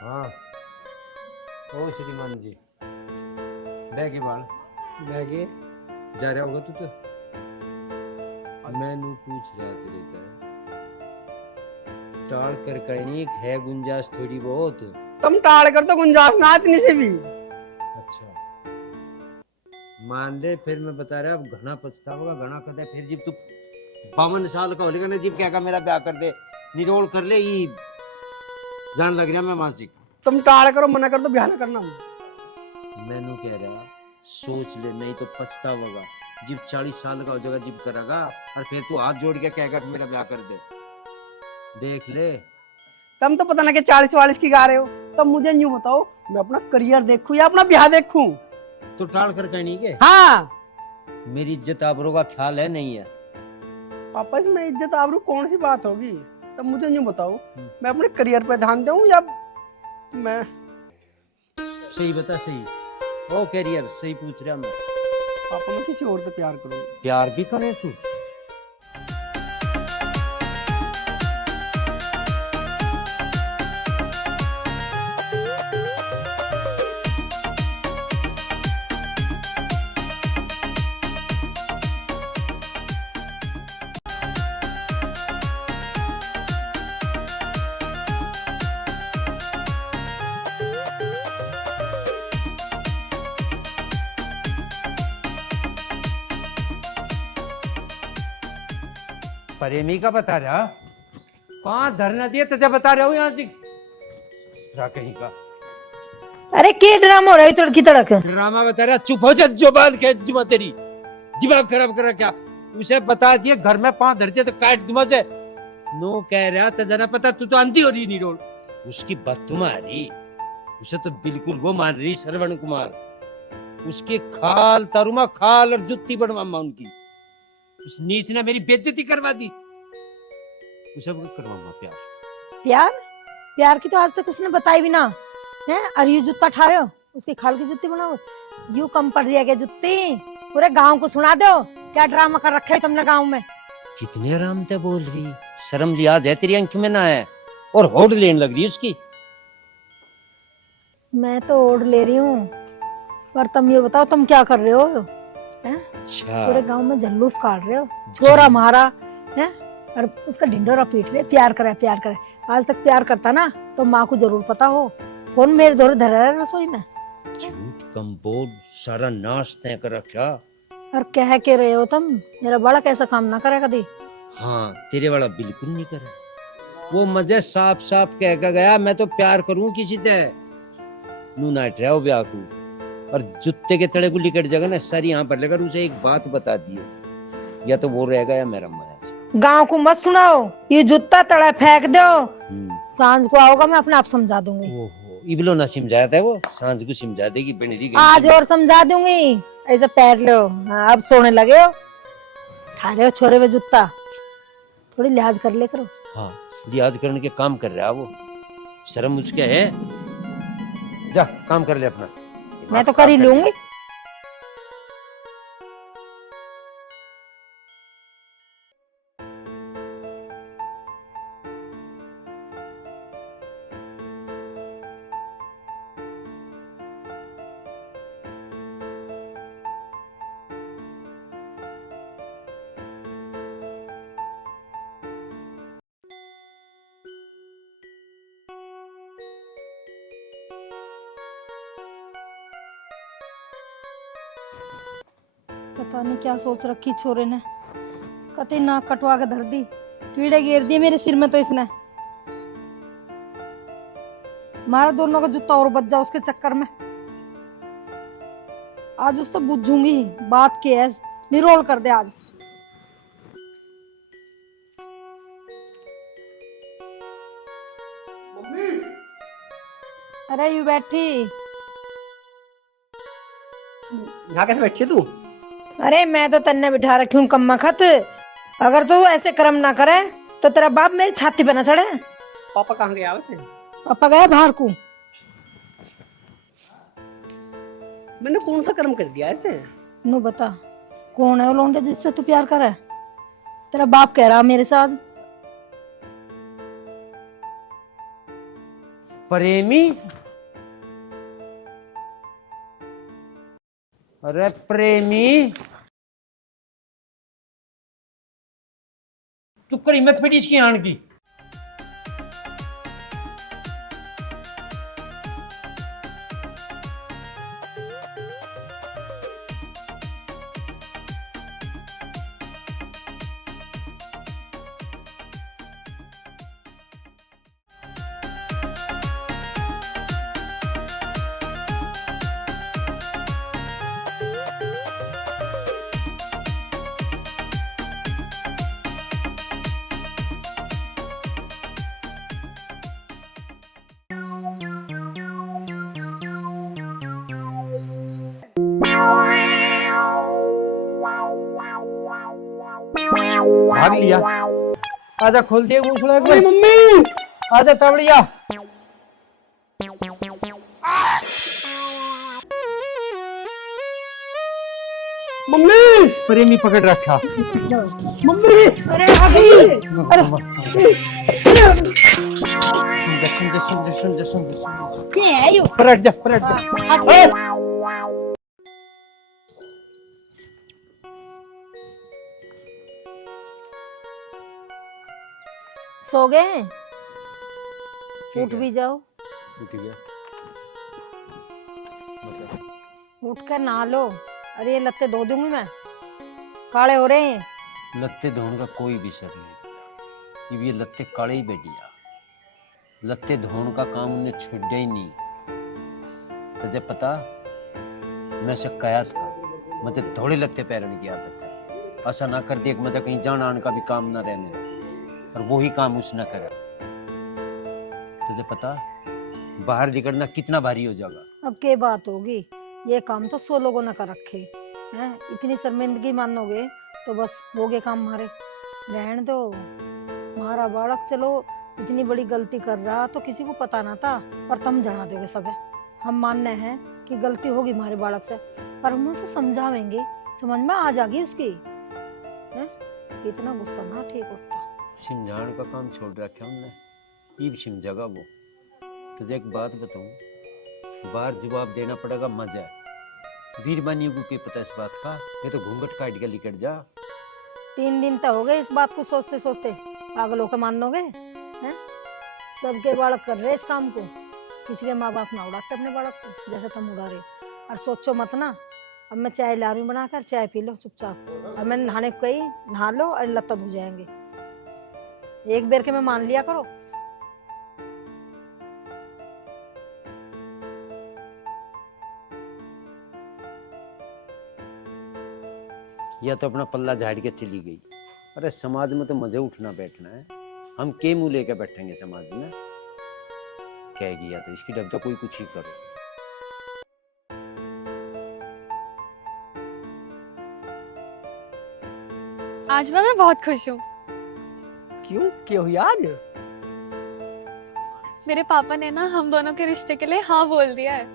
हाँ ओ श्रीमान जी, बैगे बाल बैगे जा रहा होगा तू तो। मैनू पूछ रहा तेरे टाल कर कहनी है गुंजाइश थोड़ी बहुत। तुम टाल कर तो गुंजाइश ना इतनी से भी। अच्छा मान ले, फिर मैं बता रहा अब घना पछतावा, घना करता फिर जब तू 52 साल का हो लेगा ना, जब क्या का मेरा ब्याह कर दे, निरोड़ कर ले, ये जान लग रहा मैं मासिक। तुम टाल करो, मना कर दो, ब्याह ना करना। मैनू कह रहा सोच ले, नहीं तो पछतावा। जब 40 साल का हो जाएगा जब करेगा, और फिर तू हाथ जोड़ के कहेगा कि मेरा ब्याह कर दे। देख ले तुम तो पता ना कि 40-40 की गा रहे हो, तब मुझे यूं बताओ, मैं अपना करियर देखूं या अपना ब्याह देखूं? तो टाल कर कहनी के। हाँ मेरी इज्जत आबरू का ख्याल है नहीं है? पापा इसमें इज्जत आबरू कौन सी बात होगी? तब मुझे यूं बताओ, मैं अपने करियर पे ध्यान दूं या मैं? सही बता, सही ओ कैरियर सही पूछ रहा मैं। पापा मैं किसी और से प्यार करूं। प्यार भी करे तू? प्रेमी का बता रहा, 5 धरना दिए तुझे बता रहा हूँ यहाँ से कहीं का। अरे के ड्रामा हो रहा है तड़की तड़क? ड्रामा बता रहा, चुप हो जा, जुबान खींच दूंगा तेरी, दिमाग खराब करा क्या? उसे बता दिए घर में 5 धरते तो काट दूंगा से। नो कह रहा तो जना पता, तू तो अंधी हो रही नहीं रोल। उसकी बात तुम्हारी, उसे तो बिल्कुल वो मान रही श्रवण कुमार, उसकी खाल तरुमा खाल और जुत्ती बनवा उनकी। उस नीच ने मेरी बेइज्जती करवा दी। उसे अब करवाऊंगा प्यार। प्यार प्यार की तो आज तक उसने बताई भी ना है। और ये जूता ठा रहे हो, उसकी खाल की जुत्ती बनाओ। यू कम पड़ रही है क्या जुत्ती? पूरे गांव को सुना दो क्या ड्रामा कर रखा है तुमने गांव में। कितने आराम से बोल रही, शर्म लिहाज है तेरी आंख में ना है, और होड़ लेने लग रही है उसकी। मैं तो ओढ़ ले रही हूँ, पर तुम ये बताओ तुम क्या कर रहे हो हैं? अच्छा पूरे गांव में जल्लूस काट रहे हो, छोरा मारा है और उसका ढिंडोरा पीट रहे, प्यार करे प्यार करे। आज तक प्यार करता ना तो माँ को जरूर पता हो। फोन मेरे दोरे धरा है रसोई में। झूठ कम बोल, सारा नाश तय कर रखा। और कह के रहे हो तुम मेरा बड़ा कैसा काम ना करे कभी। हाँ तेरे वाला बिल्कुल नहीं करे। वो मुझे साफ साफ कह के गया मैं तो प्यार करूं किसी से। नू नाइट रहा हो ब्याह को, और जूते के तड़े को लिकट जगह ना सारी यहाँ पर लेकर उसे एक बात बता दियो, या तो वो रहेगा या मेरा माया से। गांव को मत सुनाओ, ये जूता तड़ा फेंक दो। सांझ को आओगा मैं अपने आप समझा दूंगी। ओहो इबलो ना समझाया था, वो सांझ को समझा देगी बिनरी। आज और समझा दूंगी। ऐसे पैर लो। हाँ, अब सोने लगे हो, खा रहे हो छोरे में जूता, थोड़ी लिहाज कर ले करो। हाँ लिहाज करने के काम कर रहा है वो, शर्म उसके है। जा काम कर ले अपना। मैं तो कर ही लूंगी। पता नहीं क्या सोच रखी छोरे ने, कतई नाक कटवा के धर दी, कीड़े घेर दिए मेरे सिर में। तो इसने मारा दोनों का जूता और बच जा उसके चक्कर में। आज उससे बुझूंगी बात की है, निरोल कर दे आज। अरे यू बैठी। यहाँ कैसे बैठी है तू? अरे मैं तो तन्ने बिठा रखी हूँ कम्मा खत। अगर तू ऐसे कर्म ना करे तो तेरा बाप मेरी छाती पे ना चढ़े। पापा कहाँ गया वैसे? पापा गया बाहर को। मैंने कौन सा कर्म कर दिया ऐसे? नो बता कौन है वो लौंडे जिससे तू प्यार करे? तेरा बाप कह रहा मेरे से आज। प्रेमी? अरे प्रेमी तू करी मत पड़ी इसकी आन की। भाग लिया। आजा खोल दिया घूसड़ा को। मम्मी आजा तबड़िया। मम्मी प्रेमी पकड़ रखा। मम्मी अरे आ गई। सुन जा। क्या है यू? पलट जा। सो गए? उठ भी जाओ। उठ गया। उठ कर नहा लो। अरे ये लत्ते धो दूंगी मैं, काले हो रहे हैं। लत्ते धोने का कोई विषय नहीं, ये लत्ते काले ही बैठिया। लत्ते धोने का काम उन्हें छोड़ा ही नहीं। तुझे पता मैं से कहा था मुझे थोड़े लत्ते पहनने की आदत है। ऐसा ना कर देख मुझे कहीं जान आने का भी काम ना रहने, और वो ही काम उसने करा। तुझे पता बाहर निकलना कितना भारी हो जाएगा। अब क्या बात होगी, ये काम तो 100 लोगों ने कर रखे हैं। इतनी शर्मिंदगी मानोगे तो बस हो गए काम हमारे। रहने दो, हमारा बालक चलो इतनी बड़ी गलती कर रहा तो किसी को पता ना था, पर तुम जना दोगे सब है। हम मानने हैं कि गलती होगी हमारे बालक से, पर हम उसे समझावेंगे, समझ में आ जाएगी उसकी। हैं? इतना गुस्सा ना ठीक होता। समझाने का काम छोड़ रखा हमने, ये भी समझेगा वो। तुझे एक बात बताऊं, बाहर जवाब देना पड़ेगा मजा है। वीरबानी को क्या पता इस बात का, ये तो घूंघट काट के निकल जा। 3 दिन तो हो गए इस बात को सोचते सोचते, पागल होकर मान लोगे हैं? सबके बालक कर रहे इस काम को, किसी के माँ बाप ना उड़ाते अपने बालक को जैसे तुम उड़ा रहे। और सोचो मत ना, अब मैं चाय ला रही हूँ बनाकर, चाय पी लो चुपचाप। और मैं नहाने को गई, नहा लो और लत्ता धो जाएंगे। एक बेर के में मान लिया करो। या तो अपना पल्ला झाड़ के चली गई। अरे समाज में तो मजे उठना बैठना है, हम के मुंह लेकर बैठेंगे समाज में? कहेगी या तो इसकी डब तो कोई कुछ ही करो। आज ना मैं बहुत खुश हूँ। क्यों, क्या हुई आज? मेरे पापा ने ना हम दोनों के रिश्ते के लिए हाँ बोल दिया है।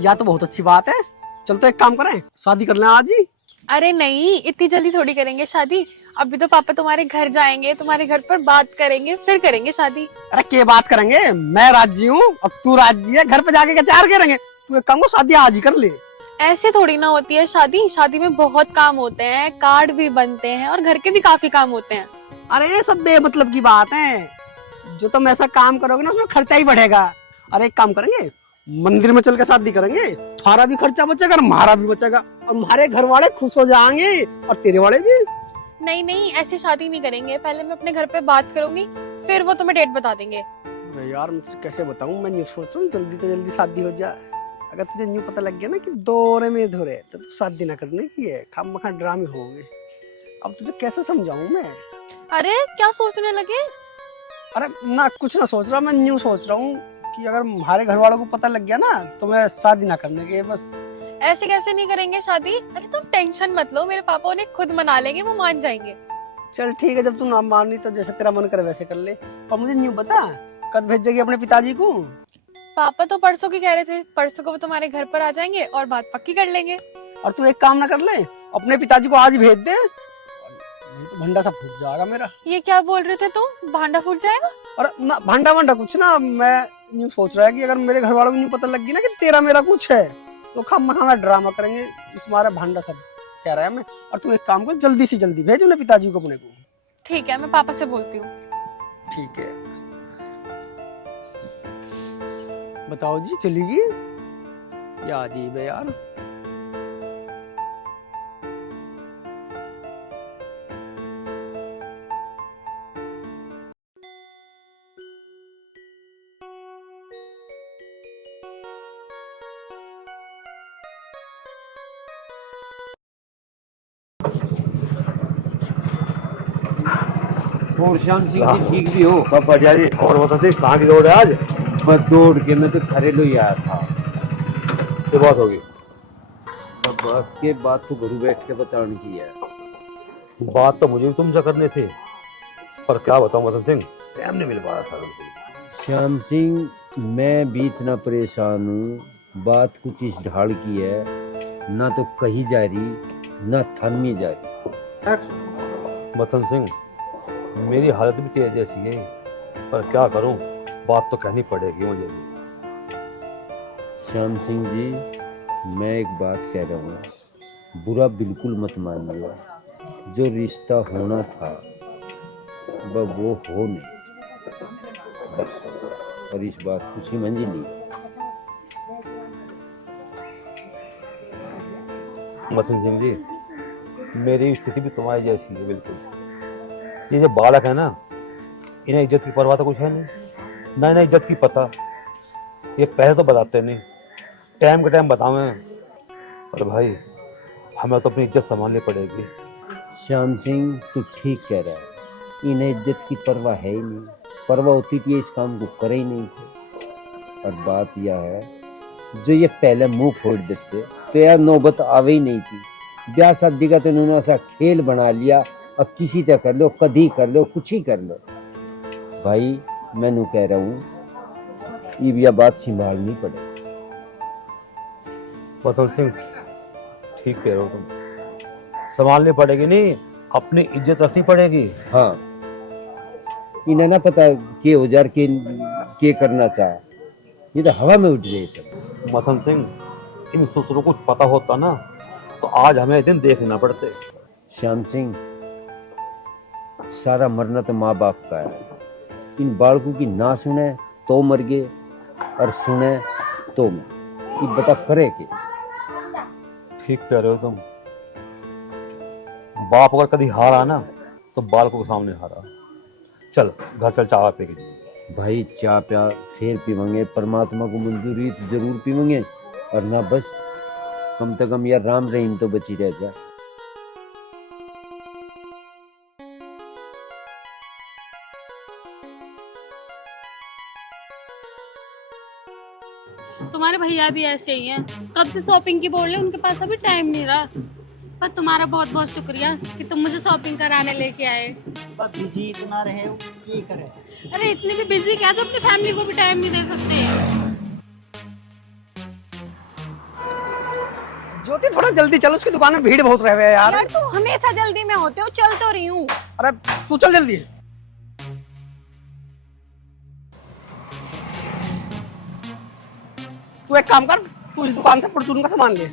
या तो बहुत अच्छी बात है। चल तो एक काम करें, शादी कर लें आज ही। अरे नहीं, इतनी जल्दी थोड़ी करेंगे शादी। अभी तो पापा तुम्हारे घर जाएंगे, तुम्हारे घर पर बात करेंगे, फिर करेंगे शादी। अरे क्या बात करेंगे, मैं राजी हूँ, अब तू राजी है, घर पे जाके क्या चार करेंगे। तू एक काम को शादी आज ही कर ले। ऐसे थोड़ी ना होती है शादी। शादी में बहुत काम होते हैं, कार्ड भी बनते हैं और घर के भी काफी काम होते हैं। अरे ये सब बेमतलब की बात है। जो तुम ऐसा काम करोगे ना उसमें खर्चा ही बढ़ेगा। अरे एक काम करेंगे, मंदिर में चल के शादी करेंगे, तुम्हारा भी खर्चा बचेगा और हमारा भी बचेगा, और हमारे घर वाले खुश हो जाएंगे और तेरे वाले भी। नहीं नहीं, ऐसे शादी नहीं करेंगे। पहले मैं अपने घर पे बात करूंगी, फिर वो तुम्हें डेट बता देंगे। अरे यार मैं तुझे कैसे बताऊं, मैं यूं सोच रहा हूँ जल्दी से जल्दी शादी हो जाए। अगर तुझे यूं पता लग गया ना कि दौरे में धोरे, तो तू शादी ना करने की है, खामखा ड्रामे होंगे। अब तुझे कैसे समझाऊं मैं? अरे क्या सोचने लगे? अरे ना कुछ ना सोच रहा, मैं यूं सोच रहा हूँ कि अगर हमारे घर वालों को पता लग गया ना तो मैं शादी ना करने के बस। ऐसे कैसे नहीं करेंगे शादी? अरे तुम टेंशन मत लो, मेरे पापा उन्हें खुद मना लेंगे, वो मान जाएंगे। चल ठीक है, जब तू ना मानी तो जैसे तेरा मन करे वैसे कर ले। और मुझे यूं बता, कब भेजेगी अपने पिताजी को? पापा तो परसों की कह रहे थे, परसों को वो तुम्हारे घर पर आ जाएंगे और बात पक्की कर लेंगे। और तू एक काम ना कर ले, अपने पिताजी को आज ही भेज दे, नहीं तो भंडा सा फूट जाएगा मेरा। ये क्या बोल रहे थे तुम? भांडा फूट जाएगा? और ना भांडा वांडा कुछ ना, मैं यूं सोच रहा है कि अगर मेरे घर वालों को यूं पता लग गई ना कि तेरा मेरा कुछ है, तो खामखा ड्रामा करेंगे, इस मारे भांडा सब कह रहा है मैं। और तू एक काम कर, जल्दी से जल्दी भेज उन्हें पिताजी को अपने को। ठीक है, मैं पापा से बोलती हूँ। ठीक है, बताओ जी, चलेगी या अजीब है यार। और श्याम सिंह जी ठीक भी हो? सब बढ़िया जी। और बता दी कहाँ की दौड़ है आज? बस दौड़ के मैं तो घरेलू ही आया था। ये बात होगी। अब बात के बाद तो घर बैठ के बताने की है। बात तो मुझे भी तुमसे करनी थी, पर क्या बताऊं वसंत सिंह, टाइम नहीं मिल पा रहा था तुमसे। श्याम सिंह, मैं भी इतना परेशान हूँ। बात कुछ इस ढाल की है, ना तो कही जा रही ना थमी जा रही। वसंत सिंह, मेरी हालत भी तेज जैसी है, पर क्या करूं, बात तो कहनी पड़ेगी मुझे भी। श्याम सिंह जी, मैं एक बात कह रहा हूँ, बुरा बिल्कुल मत मानिएगा। जो रिश्ता होना था वह वो हो नहीं, बस। और इस बात को समझ ली। वसंत सिंह जी, मेरी स्थिति भी तुम्हारी जैसी है बिल्कुल। ये जो बालक है ना, इन्हें इज्जत की परवाह तो कुछ है नहीं, ना इन्हें इज्जत की पता। ये पहले तो बताते नहीं, टाइम के टाइम बतावे। पर भाई, हमें तो अपनी इज्जत संभालनी पड़ेगी। श्याम सिंह, तू ठीक कह रहा है, इन्हें इज्जत की परवाह है ही नहीं। परवाह होती थी इस काम को करे ही नहीं थे। और बात यह है, जो ये पहले मुंह फोड़ देते तो यार नौबत आवे ही नहीं थी। ब्याह शादी का तो उन्होंने ऐसा खेल बना लिया, अब किसी तरह कर लो, कभी कर लो, कुछ ही कर लो। भाई मैं कह रहा हूँ ये भी बात संभालनी पड़े। मथुर सिंह ठीक कह रहे हो तुम, संभालनी पड़ेगी, नहीं अपनी इज्जत रखनी पड़ेगी। हाँ, इन्हें ना पता के औजार के करना चाहे, ये तो हवा में उठ गए सब। मथुर सिंह, इन ससुरों को पता होता ना तो आज हमें दिन देखना पड़ते। श्याम सिंह, सारा मरना तो माँ बाप का है। इन बालकों की ना सुने तो मर गए और सुने तो मैं ये बता करे के। ठीक कह रहे हो तुम, बाप अगर कभी हारा ना तो बालकों के सामने हारा। चल घर चल, चाय पे के। भाई चाय प्या फिर पीवेंगे, परमात्मा को मंजूरी तो जरूर पीवेंगे, और ना बस कम से कम यार राम रहीम तो बची रह जा। तुम्हारे भैया भी ऐसे ही हैं, कब से शॉपिंग की बोल रहे, उनके पास अभी टाइम नहीं रहा। पर तुम्हारा बहुत बहुत शुक्रिया कि तुम मुझे शॉपिंग कराने लेके आए। बिजी इतना रहे हो, ये करे। अरे इतने भी बिजी क्या, तो अपनी फैमिली को भी टाइम नहीं दे सकते। ज्योति थोड़ा जल्दी चल, उसकी दुकान में भीड़ बहुत रहे हुए है यार। यार तू हमेशा जल्दी में होते हो, चल तो रही हूँ। अरे तू चल जल्दी। तू एक काम कर, तू इस दुकान से परचून का सामान ले।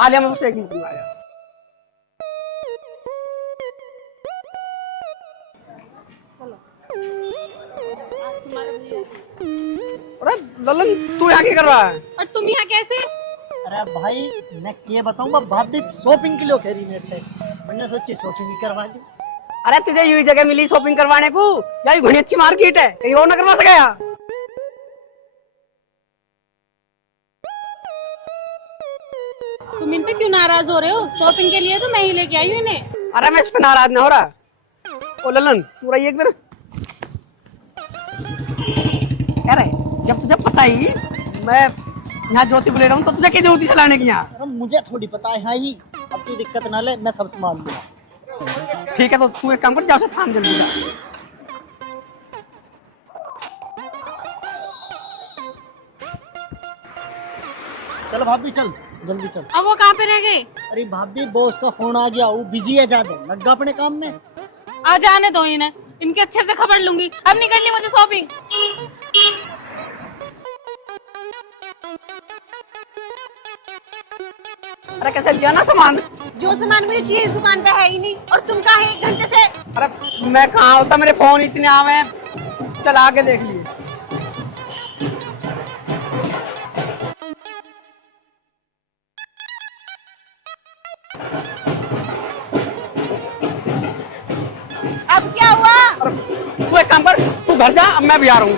आलिया मैं बस एक मिनट में आया। अरे ललन, तू यहाँ क्या कर रहा है? और तुम यहाँ कैसे? अरे भाई मैं क्या बताऊँ, भाभी शॉपिंग के लिए कह रही मेरे से, मैंने सोची शॉपिंग ही करवा दी। अरे तुझे यही जगह मिली शॉपिंग करवाने को? यार घनी अच्छी मार्केट है, कहीं और ना करवा सकेगा? तुम इन पे क्यों नाराज हो रहे हो? शॉपिंग के लिए तो मैं ही लेके आई हूँ इन्हें। अरे मैं इस पे नाराज ना हो रहा। ओ ललन, तू रही एक बार। कह रहे जब तुझे पता ही मैं यहाँ ज्योति को ले रहा हूँ तो तुझे क्या जरूरत है चलाने की यहाँ? अरे मुझे थोड़ी पता है ही, अब तू दिक्कत ना ले, मैं सब संभाल लूंगा। ठीक है, तो तू एक काम कर, जा से थाम जल्दी जा। चल भाभी चल, जल्दी चल। अब वो कहाँ पे रह गए? अरे भाभी बॉस का फोन आ गया, वो बिजी है ज्यादा, लग गया अपने काम में। आ जाने दो इन्हें, इनके अच्छे से खबर लूंगी। अब नहीं करनी मुझे शॉपिंग। अरे कैसे लिया ना सामान? जो सामान मुझे चाहिए इस दुकान पे है ही नहीं, और तुम कहाँ है 1 घंटे से? अरे मैं कहाँ होता, मेरे फोन इतने आवे, चल आके देख लिए। अब क्या हुआ? अरे तू एक काम कर, तू घर जा, अब मैं भी आ रहा हूँ।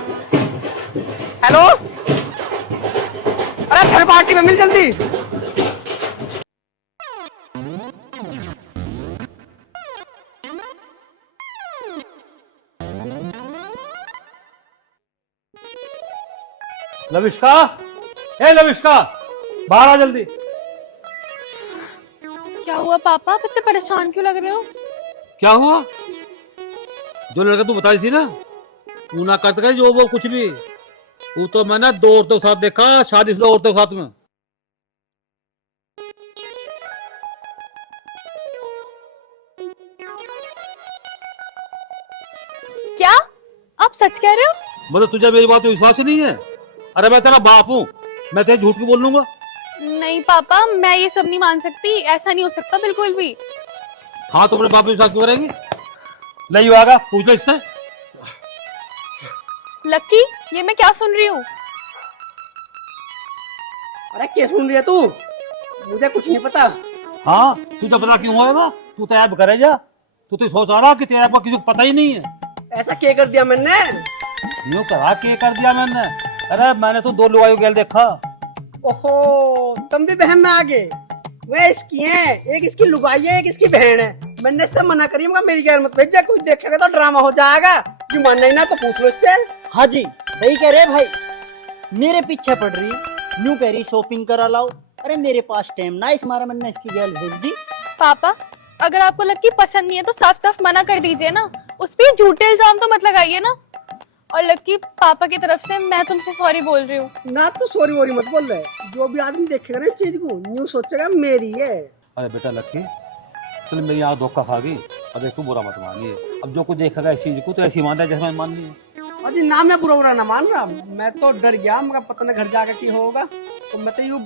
हेलो, अरे थर्ड पार्टी में मिल जल्दी। लविष्का, ए लविष्का, बाहर आ जल्दी। क्या हुआ पापा, आप इतने परेशान क्यों लग रहे हो? क्या हुआ? जो लड़का तू बताई थी ना, तू ना करते गए जो वो कुछ भी, वो तो मैंने 2 औरतों के साथ देखा, शादीशुदा औरतों के साथ में। क्या आप सच कह रहे हो? मतलब तुझे मेरी बात में विश्वास ही नहीं है? अरे मैं तेरा बाप हूँ, मैं तेरे झूठ क्यों बोल लूंगा? नहीं पापा, मैं ये सब नहीं मान सकती, ऐसा नहीं हो सकता बिल्कुल भी। हाँ तो अपने बाप पे विश्वास क्यों करेंगी? नहीं आएगा, पूछ लो इससे। लक्की, ये मैं क्या सुन रही हूँ? अरे क्या सुन रही है तू? मुझे कुछ नहीं पता। हाँ तुझे पता क्यों होएगा? तू तो ऐप करे जा, तू तो सोच रहा कि तेरे ऐप का किसी को पता ही नहीं है। ऐसा क्या कर दिया मैंने? यूं कहा के कर दिया मैंने? अरे मैंने तो 2 लुगाई गेल देखा। ओहो, तुम भी बहन में आ गए। वे इसकी है, एक इसकी लुगाई है, एक इसकी बहन है। मैंने इससे मना करी, मेरी गैर मत भेजा, कुछ देखेगा तो ड्रामा हो जाएगा। कि मानना ही ना तो पूछ लो इससे। हाँ जी सही कह रहे भाई, मेरे पीछे पड़ रही, न्यू कह रही शॉपिंग करा लाओ। अरे मेरे पास टाइम ना, इस मारा मैंने इसकी गर्ल भेज दी। पापा अगर आपको लक्की पसंद नहीं है तो साफ साफ मना कर दीजिए ना, उस पे झूठे इल्जाम तो मत लगाइए ना। और लक्की पापा की तरफ से मैं तुमसे सॉरी बोल रही हूँ। ना तो सॉरी वोरी मत बोल रहे, जो भी आदमी देखेगा ना इस चीज को न्यू सोचेगा मेरी है। अरे बेटा लक्की, चल मेरी यहाँ धोखा खा गई, अब देखो बुरा मत मानिए। अब जो कुछ देखेगा इस चीज को तो ऐसी मान रहा है जैसे मैं माननी है। अजी ना मैं बुरा ना मान रहा, मैं तो डर गया, मगर पता नहीं घर जाकर की होगा, तो मैं तो यूँ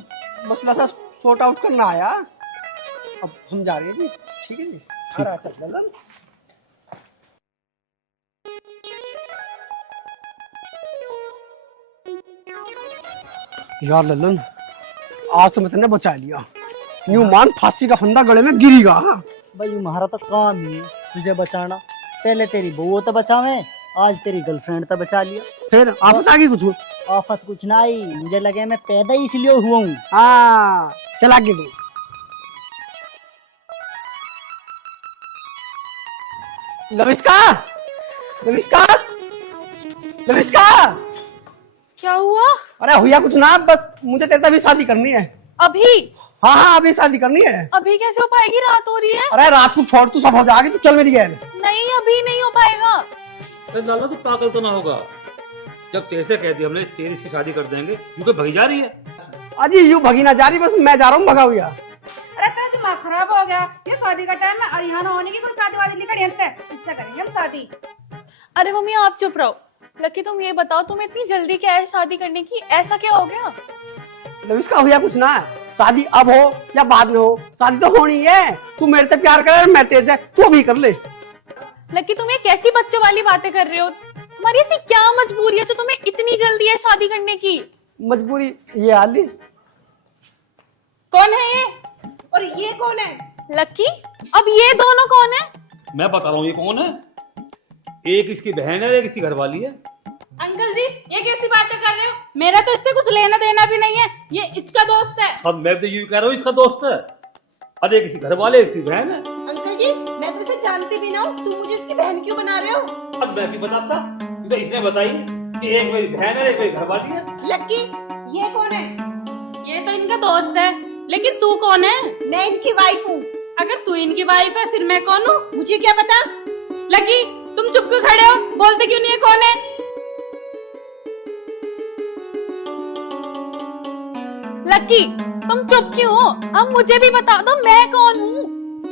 मसला सा सॉर्ट आउट करना आया। अब हम जा रहे हैं जी, ठीक है जी, घर आ चल ललन। यार ललन, आज तो मैं तेने बचा लिया, यूं मान फांसी का फंदा गले में गिरेगा। भाई तुम्हारा तो काम ही है तुझे बचाना। पहले तेरी बहू तो बचावे, आज तेरी गर्लफ्रेंड तो बचा लिया। फिर आफत आ गई कुछ? आफत कुछ ना आई, मुझे लगे मैं पैदा ही इसलिए हुआ हूँ। हाँ चल आगे दो। लविष्का, लविष्का, लविष्का, क्या हुआ? अरे हुआ कुछ ना, बस मुझे तेरे से अभी शादी करनी है। अभी? हाँ हाँ अभी शादी करनी है। अभी कैसे हो पाएगी, रात हो रही है। अरे रात को छोड़, तू सब हो जाएगी, तू चल मेरी गैर। नहीं अभी नहीं हो पाएगा। अरे लाला तू पागल तो ना होगा, जब तेरे से कह दिया हमने तेरी इसकी शादी कर देंगे, क्योंकि भगी जा रही है। अजी यूं भगी ना जा रही, बस मैं जा रहा हूँ भगा हुआ। अरे तेरा दिमाग खराब हो गया, ये शादी का टाइम है और यहाँ ना होने की कोई शादी वादी नहीं करेंगे, इससे करेंगे हम शादी। अरे मम्मी आप चुप रहो। लकी तुम ये बताओ, तुम्हें इतनी जल्दी क्या है शादी करने की, ऐसा क्या हो गया? लविष्का हुआ कुछ ना, शादी अब हो या बाद में हो, शादी तो होनी है। तू मेरे से प्यार करे, मैं तेरे से, तू अभी कर ले। लकी तुम ये कैसी बच्चों वाली बातें कर रहे हो? तुम्हारी ऐसी क्या मजबूरी है जो तुम्हें इतनी जल्दी है शादी करने की? मजबूरी ये हाली। कौन है ये और ये कौन है? लकी अब ये दोनों कौन है? मैं बता रहा हूँ ये कौन है, एक इसकी बहन है, एक इसकी घरवाली है। अंकल जी ये कैसी बातें कर रहे हो? मेरा तो इससे कुछ लेना देना भी नहीं है, ये इसका दोस्त है। अब मैं तो यूं कह रहा हूँ इसका दोस्त है। अरे किसी घरवाले किसी बहन है। अंकल जी मैं तो इसे जानती भी ना हूँ, तुम मुझे इसकी बहन क्यों बना रहे हो? अब मैं क्यों बताता, तो इसने बताई कि एक मेरी बहन है, एक मेरी घरवाली है। लक्की ये कौन है? ये तो इनका दोस्त है, लेकिन तू कौन है? मैं इनकी वाइफ हूँ। अगर तू इनकी वाइफ है फिर मैं कौन हूँ? मुझे क्या पता? लकी तुम चुप क्यों खड़े हो, बोलते क्यों नहीं है कौन है? लकी तुम चुप क्यों हो? अब मुझे भी बता दो मैं कौन हूँ।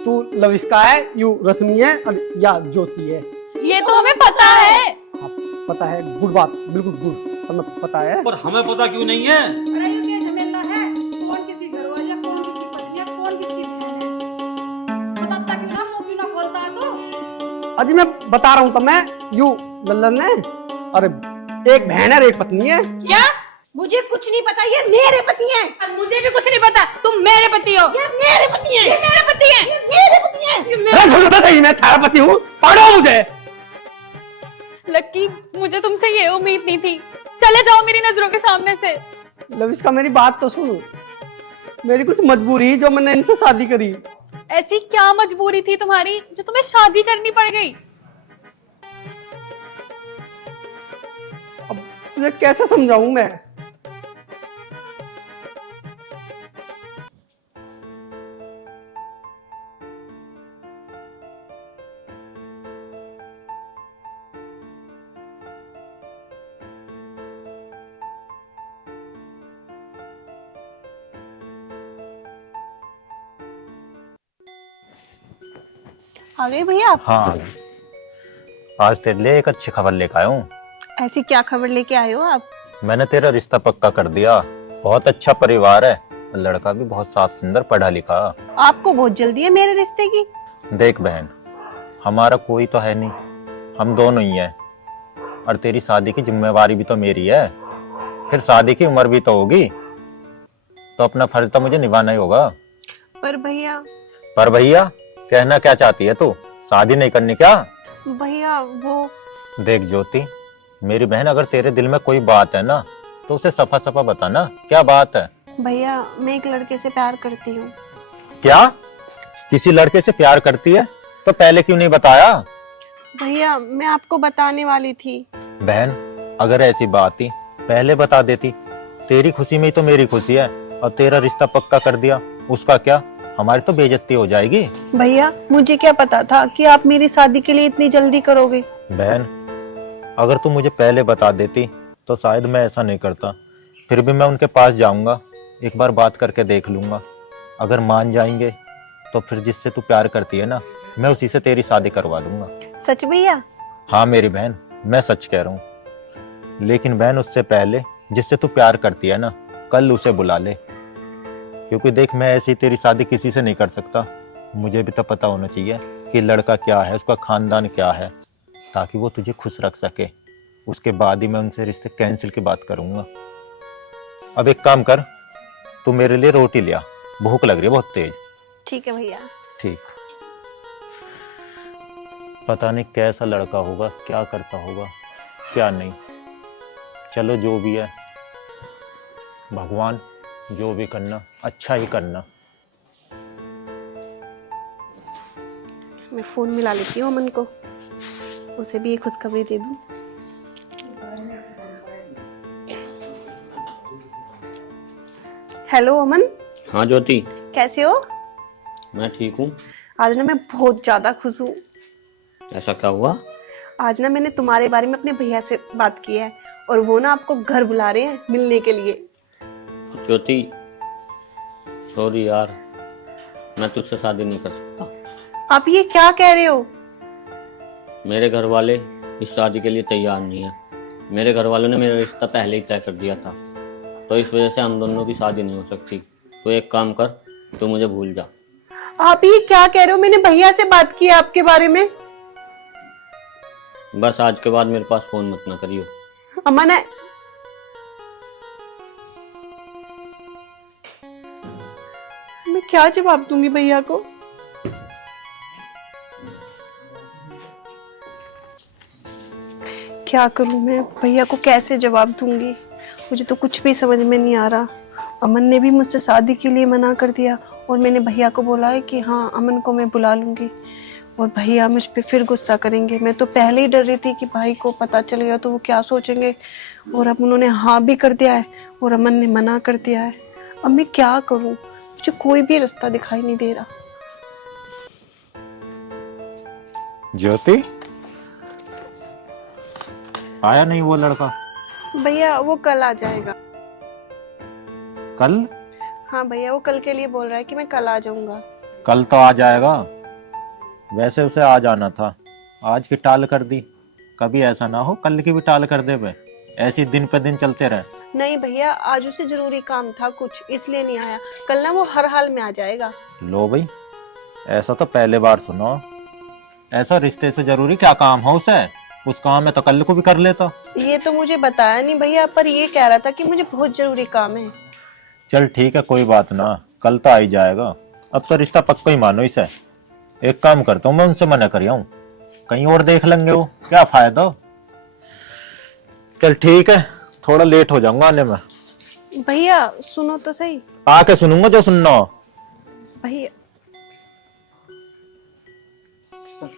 तू लविष्का है, यू रश्मि है और या ज्योति है। ये तो हमें पता है। हाँ, पता है, गुड बात, बिल्कुल गुड, हमें पता है। पर हमें पता क्यों नहीं है? अरे ये क्या झमेला है, कौन किसकी घरवाली है, कौन किसकी पत्नी है, कौन किसकी बहन है, बताता क्यों ना, मुंह क्यों ना खोलता तो। अजी मैं बता रहा हूँ, तो मैं यू लल्लन है और एक बहन है और एक पत्नी है। क्या? मुझे कुछ नहीं पता, ये मेरे पति हैं। और मुझे भी कुछ नहीं पता, तुम मेरे पति हो। ये मेरे पति हैं। ये मेरे पति हैं। ये मेरे पति हैं। ये मेरे- अरे झूठा सही, मैं थारा पति हूँ, पढ़ो मुझे। लकी मुझे तुमसे ये उम्मीद नहीं थी, चले जाओ मेरी नजरों के सामने से। लविष्का मेरी बात तो सुनो, मेरी कुछ मजबूरी जो मैंने इनसे शादी करी। ऐसी क्या मजबूरी थी तुम्हारी जो तुम्हें शादी करनी पड़ गई? अब तुझे कैसे समझाऊं मैं? आ गए भैया आप? हाँ, आज तेरे लिए एक अच्छी खबर लेकर आया हूँ। ऐसी क्या खबर लेके आए हो आप? मैंने तेरा रिश्ता पक्का कर दिया। बहुत अच्छा परिवार है, लड़का भी बहुत साफ सुंदर पढ़ा लिखा। आपको बहुत जल्दी है मेरे रिश्ते की। देख बहन, हमारा कोई तो है नहीं, हम दोनों ही हैं, और तेरी शादी की जिम्मेवारी भी तो मेरी है। फिर शादी की उम्र भी तो होगी, तो अपना फर्ज तो मुझे निभाना ही होगा। पर भैया कहना क्या चाहती है तू? शादी नहीं करनी क्या? भैया वो देख ज्योति, मेरी बहन, अगर तेरे दिल में कोई बात है ना तो उसे सफा सफा बताना, क्या बात है? भैया मैं एक लड़के से प्यार करती हूँ। क्या? किसी लड़के से प्यार करती है तो पहले क्यों नहीं बताया? भैया मैं आपको बताने वाली थी। बहन, अगर ऐसी बात थी पहले बता देती। तेरी खुशी में ही तो मेरी खुशी है, और तेरा रिश्ता पक्का कर दिया, उसका क्या? हमारी तो बेइज्जती हो जाएगी। भैया मुझे क्या पता था कि आप मेरी शादी के लिए इतनी जल्दी करोगे। बहन, अगर तू मुझे पहले बता देती तो शायद मैं ऐसा नहीं करता। फिर भी मैं उनके पास जाऊंगा, एक बार बात करके देख लूंगा। अगर मान जाएंगे तो फिर जिससे तू प्यार करती है ना, मैं उसी से तेरी शादी करवा दूंगा। सच भैया? हाँ मेरी बहन, मैं सच कह रहा हूँ। लेकिन बहन, उससे पहले जिससे तू प्यार करती है ना, कल उसे बुला ले। क्योंकि देख, मैं ऐसी तेरी शादी किसी से नहीं कर सकता। मुझे भी तो पता होना चाहिए कि लड़का क्या है, उसका खानदान क्या है, ताकि वो तुझे खुश रख सके। उसके बाद ही मैं उनसे रिश्ते कैंसिल की बात करूंगा। अब एक काम कर, तू मेरे लिए रोटी ले आ, भूख लग रही है बहुत तेज। ठीक है भैया। ठीक। पता नहीं कैसा लड़का होगा, क्या करता होगा क्या नहीं। चलो जो भी है, भगवान जो भी करना अच्छा ही करना। मैं फोन मिला लेती हूँ अमन को, उसे भी एक खुशखबरी दे दूं। हेलो अमन। हाँ ज्योति, कैसे हो? मैं ठीक हूँ। आज ना मैं बहुत ज्यादा खुश हूँ। ऐसा क्या हुआ? आज ना मैंने तुम्हारे बारे में अपने भैया से बात की है, और वो ना आपको घर बुला रहे हैं मिलने के लिए। ज्योति, सॉरी यार, मैं तुझसे शादी नहीं कर सकता। आप ये क्या कह रहे हो? मेरे घर वाले इस शादी के लिए तैयार नहीं है। मेरे घर वालों ने मेरा रिश्ता पहले ही तय कर दिया था, तो इस वजह से हम दोनों की शादी नहीं हो सकती। तो एक काम कर, तू मुझे भूल जा। आप ये क्या कह रहे हो? मैंने भैया से बात की है आपके बारे में। बस आज के बाद मेरे पास फोन मत ना करियो। अमन है, मैं क्या जवाब दूंगी भैया को? क्या करूं मैं? भैया को कैसे जवाब दूंगी? मुझे तो कुछ भी समझ में नहीं आ रहा। अमन ने भी मुझसे शादी के लिए मना कर दिया, और मैंने भैया को बोला है कि हाँ अमन को मैं बुला लूंगी, और भैया मुझ पे फिर गुस्सा करेंगे। मैं तो पहले ही डर रही थी कि भाई को पता चलेगा तो वो क्या सोचेंगे, और अब उन्होंने हाँ भी कर दिया है और अमन ने मना कर दिया है। अब मैं क्या करूं? मुझे कोई भी रास्ता दिखाई नहीं दे रहा। ज्योति, आया नहीं वो लड़का? भैया वो कल आ जाएगा। कल? हाँ भैया, वो कल के लिए बोल रहा है कि मैं कल आ जाऊंगा। कल तो आ जाएगा। वैसे उसे आ जाना था, आज की टाल कर दी। कभी ऐसा ना हो कल की भी टाल कर दे। वे ऐसे दिन पे दिन चलते रहे। नहीं भैया, आज उसे जरूरी काम था कुछ, इसलिए नहीं आया। कल ना वो हर हाल में आ जाएगा। लो भाई, ऐसा तो पहले बार सुनो। ऐसा रिश्ते से जरूरी क्या काम हो उसे? उस काम में तो कल को भी कर लेता। ये तो मुझे बताया नहीं भैया, पर ये कह रहा था कि मुझे बहुत जरूरी काम है। चल ठीक है, कोई बात ना, कल तो आ ही जाएगा। अब तो रिश्ता पक्का ही मानो इसे। एक काम करता हूँ, मैं उनसे मना कर आऊं, कहीं और देख लेंगे, वो क्या फायदा। चल ठीक है, थोड़ा लेट हो जाऊंगा आने में। भैया सुनो तो सही। आके सुनूंगा जो सुनना हो। भैया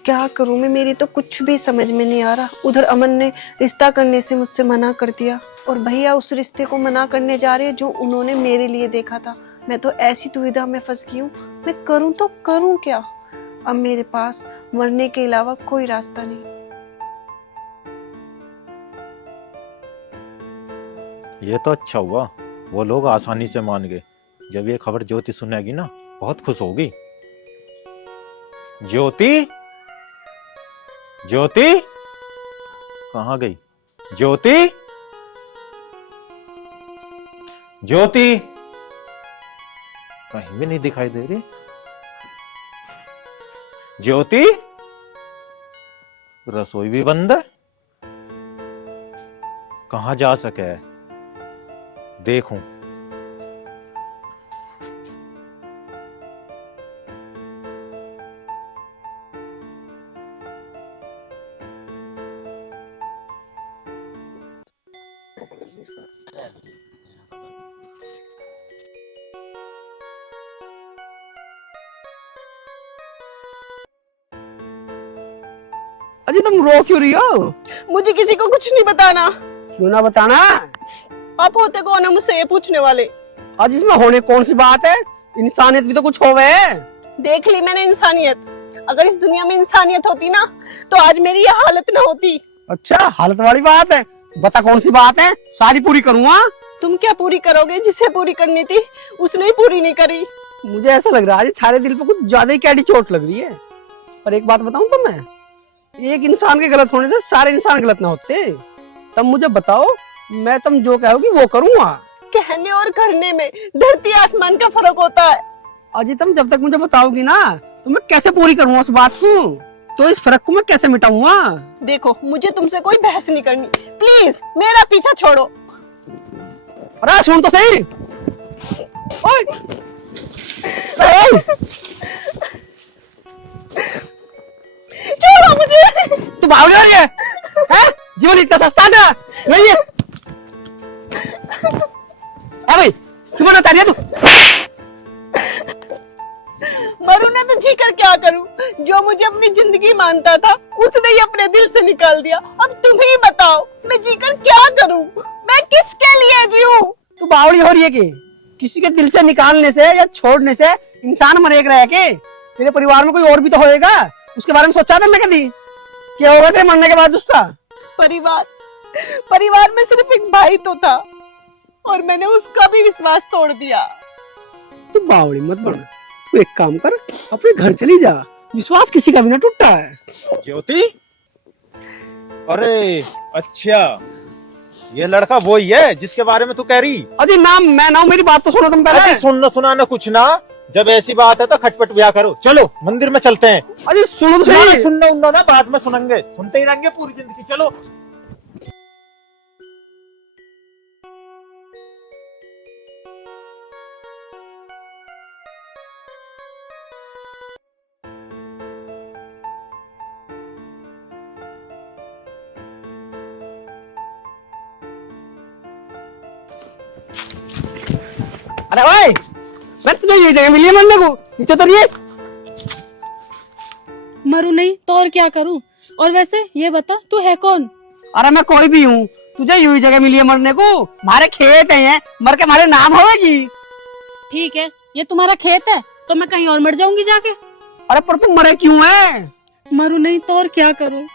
क्या करूं मैं? मेरी तो कुछ भी समझ में नहीं आ रहा। उधर अमन ने रिश्ता करने से मुझसे मना कर दिया, और भैया उस रिश्ते को मना करने जा रहे हैं जो उन्होंने मेरे लिए देखा था। मैं तो ऐसी दुविधा में फंस गई हूँ, मैं करूँ तो करूँ क्या? अब मेरे पास मरने के अलावा कोई रास्ता नहीं। ये तो अच्छा हुआ, वो लोग आसानी से मान गए। जब ये खबर ज्योति सुनेगी ना, बहुत खुश होगी। ज्योति, ज्योति कहाँ गई? ज्योति, ज्योति कहीं भी नहीं दिखाई दे रही। ज्योति, रसोई भी बंद है, कहाँ जा सके? देखूं। अजी तुम रो क्यों रही हो? मुझे किसी को कुछ नहीं बताना। क्यों ना बताना? आप होते कौन है मुझसे ये पूछने वाले? आज इसमें होने कौन सी बात है? इंसानियत भी तो कुछ होवे। देख ली मैंने इंसानियत। अगर इस दुनिया में इंसानियत होती ना तो आज मेरी ये हालत ना होती। अच्छा, हालत वाली बात है। बता कौन सी बात है, सारी पूरी करूँगा। तुम क्या पूरी करोगे? जिसे पूरी करनी थी उसने ही पूरी नहीं करी। मुझे ऐसा लग रहा है आज थारे दिल पे कुछ ज्यादा ही कैडी चोट लग रही है। पर एक बात बताऊं तुम्हें, एक इंसान के गलत होने से सारे इंसान गलत ना होते। तब मुझे बताओ, मैं तुम जो कहोगी वो करूँगा। कहने और करने में धरती आसमान का फर्क होता है। अजी तुम जब तक मुझे बताओगी ना तो मैं कैसे पूरी करूँगा उस बात को, तो इस फर्क को मैं कैसे मिटाऊंगा। देखो मुझे तुमसे कोई बहस नहीं करनी, प्लीज मेरा पीछा छोड़ो। अरे सुन तो सही। ओए! ओए! छोड़ो मुझे। तू भावली हो रही है? हैं? जीवन इतना सस्ता था नहीं है? हाँ भाई, क्यों मना चाह रही है तू? मरू ने तो जी कर क्या करूं? जो मुझे अपनी जिंदगी मानता था उसने ही अपने दिल से निकाल दिया। अब तुम ही बताओ मैं जी कर क्या करूं? मैं किसके लिए जीऊं? तू बावली हो रही है कि किसी के दिल से निकालने से या छोड़ने से इंसान मरेगा रह के? तेरे परिवार में कोई और भी तो होएगा, उसके बारे में सोचा था ना कभी? क्या होगा तेरे मरने के बाद उसका? परिवार में सिर्फ एक भाई तो था और मैंने उसका भी विश्वास तोड़ दिया। तू बावली मत बन, तू एक काम कर, अपने घर चली जा। विश्वास किसी का भी ना टूटा है। ज्योति, अरे अच्छा, ये लड़का वही है जिसके बारे में तू कह रही? अजी नाम मैं ना हूं, मेरी बात तो सुनो तुम पहले। अरे सुनना सुनाना कुछ ना, जब ऐसी बात है तो खटपट ब्याह करो। चलो मंदिर में चलते हैं। अजी सुनो तो सही। सुनना उन्ना ना, बाद में सुनेंगे, सुनते ही रहेंगे पूरी जिंदगी। चलो। अरे ओए, मैं तुझे यही जगह मिली है मरने को, नीचे उतरिए। मरू नहीं तो और क्या करूं? और वैसे ये बता तू है कौन? अरे मैं कोई भी हूँ, तुझे यही जगह मिली है मरने को। हमारे खेत हैं, मर के हमारे नाम होगी। ठीक है, ये तुम्हारा खेत है तो मैं कहीं और मर जाऊंगी जाके। अरे पर तुम मरे क्यों है? मरू नहीं तो और क्या करूं?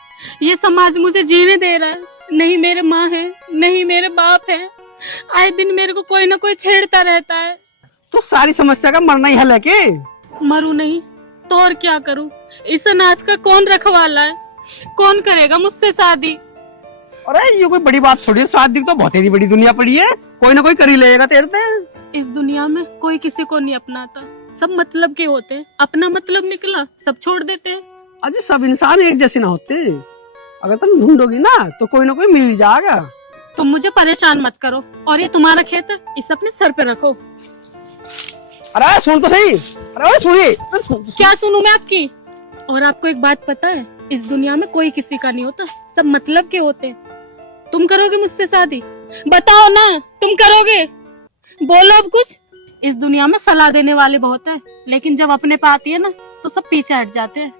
ये समाज मुझे जीने दे रहा है। नहीं मेरे माँ है, नहीं मेरे बाप है। आए दिन मेरे को कोई ना कोई छेड़ता रहता है। तो सारी समस्या का मरना ही हल है के? मरू नहीं तो और क्या करूं? इस अनाथ का कौन रखवाला है? कौन करेगा मुझसे शादी? अरे ये कोई बड़ी बात थोड़ी है, शादी तो बहुत ही बड़ी दुनिया पड़ी है, कोई ना कोई कर ही लेगा तेरे। इस दुनिया में कोई किसी को नहीं अपनाता, सब मतलब के होते हैं। अपना मतलब निकला सब छोड़ देते हैं। अजी सब इंसान एक जैसे ना होते, अगर तुम ढूंढोगी ना तो कोई ना कोई मिल ही जाएगा। तुम मुझे परेशान मत करो, और ये तुम्हारा खेत है, इसे अपने सर पे रखो। अरे सुन तो सही। अरे सुनिए। क्या सुनूं मैं आपकी? और आपको एक बात पता है, इस दुनिया में कोई किसी का नहीं होता, सब मतलब के होते हैं। तुम करोगे मुझसे शादी? बताओ ना, तुम करोगे? बोलो अब कुछ। इस दुनिया में सलाह देने वाले बहुत हैं, लेकिन जब अपने पे आती है ना तो सब पीछे हट जाते हैं।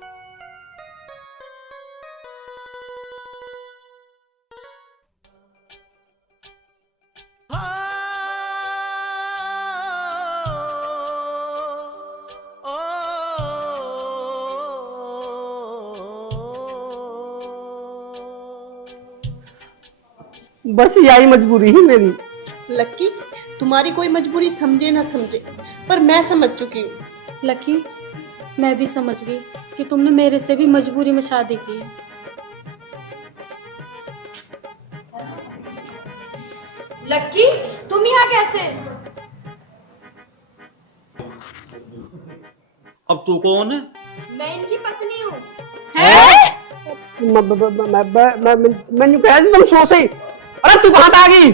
बस यही मजबूरी ही मेरी। लक्की, तुम्हारी कोई मजबूरी समझे ना समझे, पर मैं समझ चुकी हूँ। लकी, मैं भी समझ गई कि तुमने मेरे से भी मजबूरी में शादी की है। लक्की, तुम यहाँ कैसे? अब तू कौन है? मैं इनकी पत्नी हूँ। मैं कह रही थी तुम सुनो सही। अरे तू कहाँ आ गई?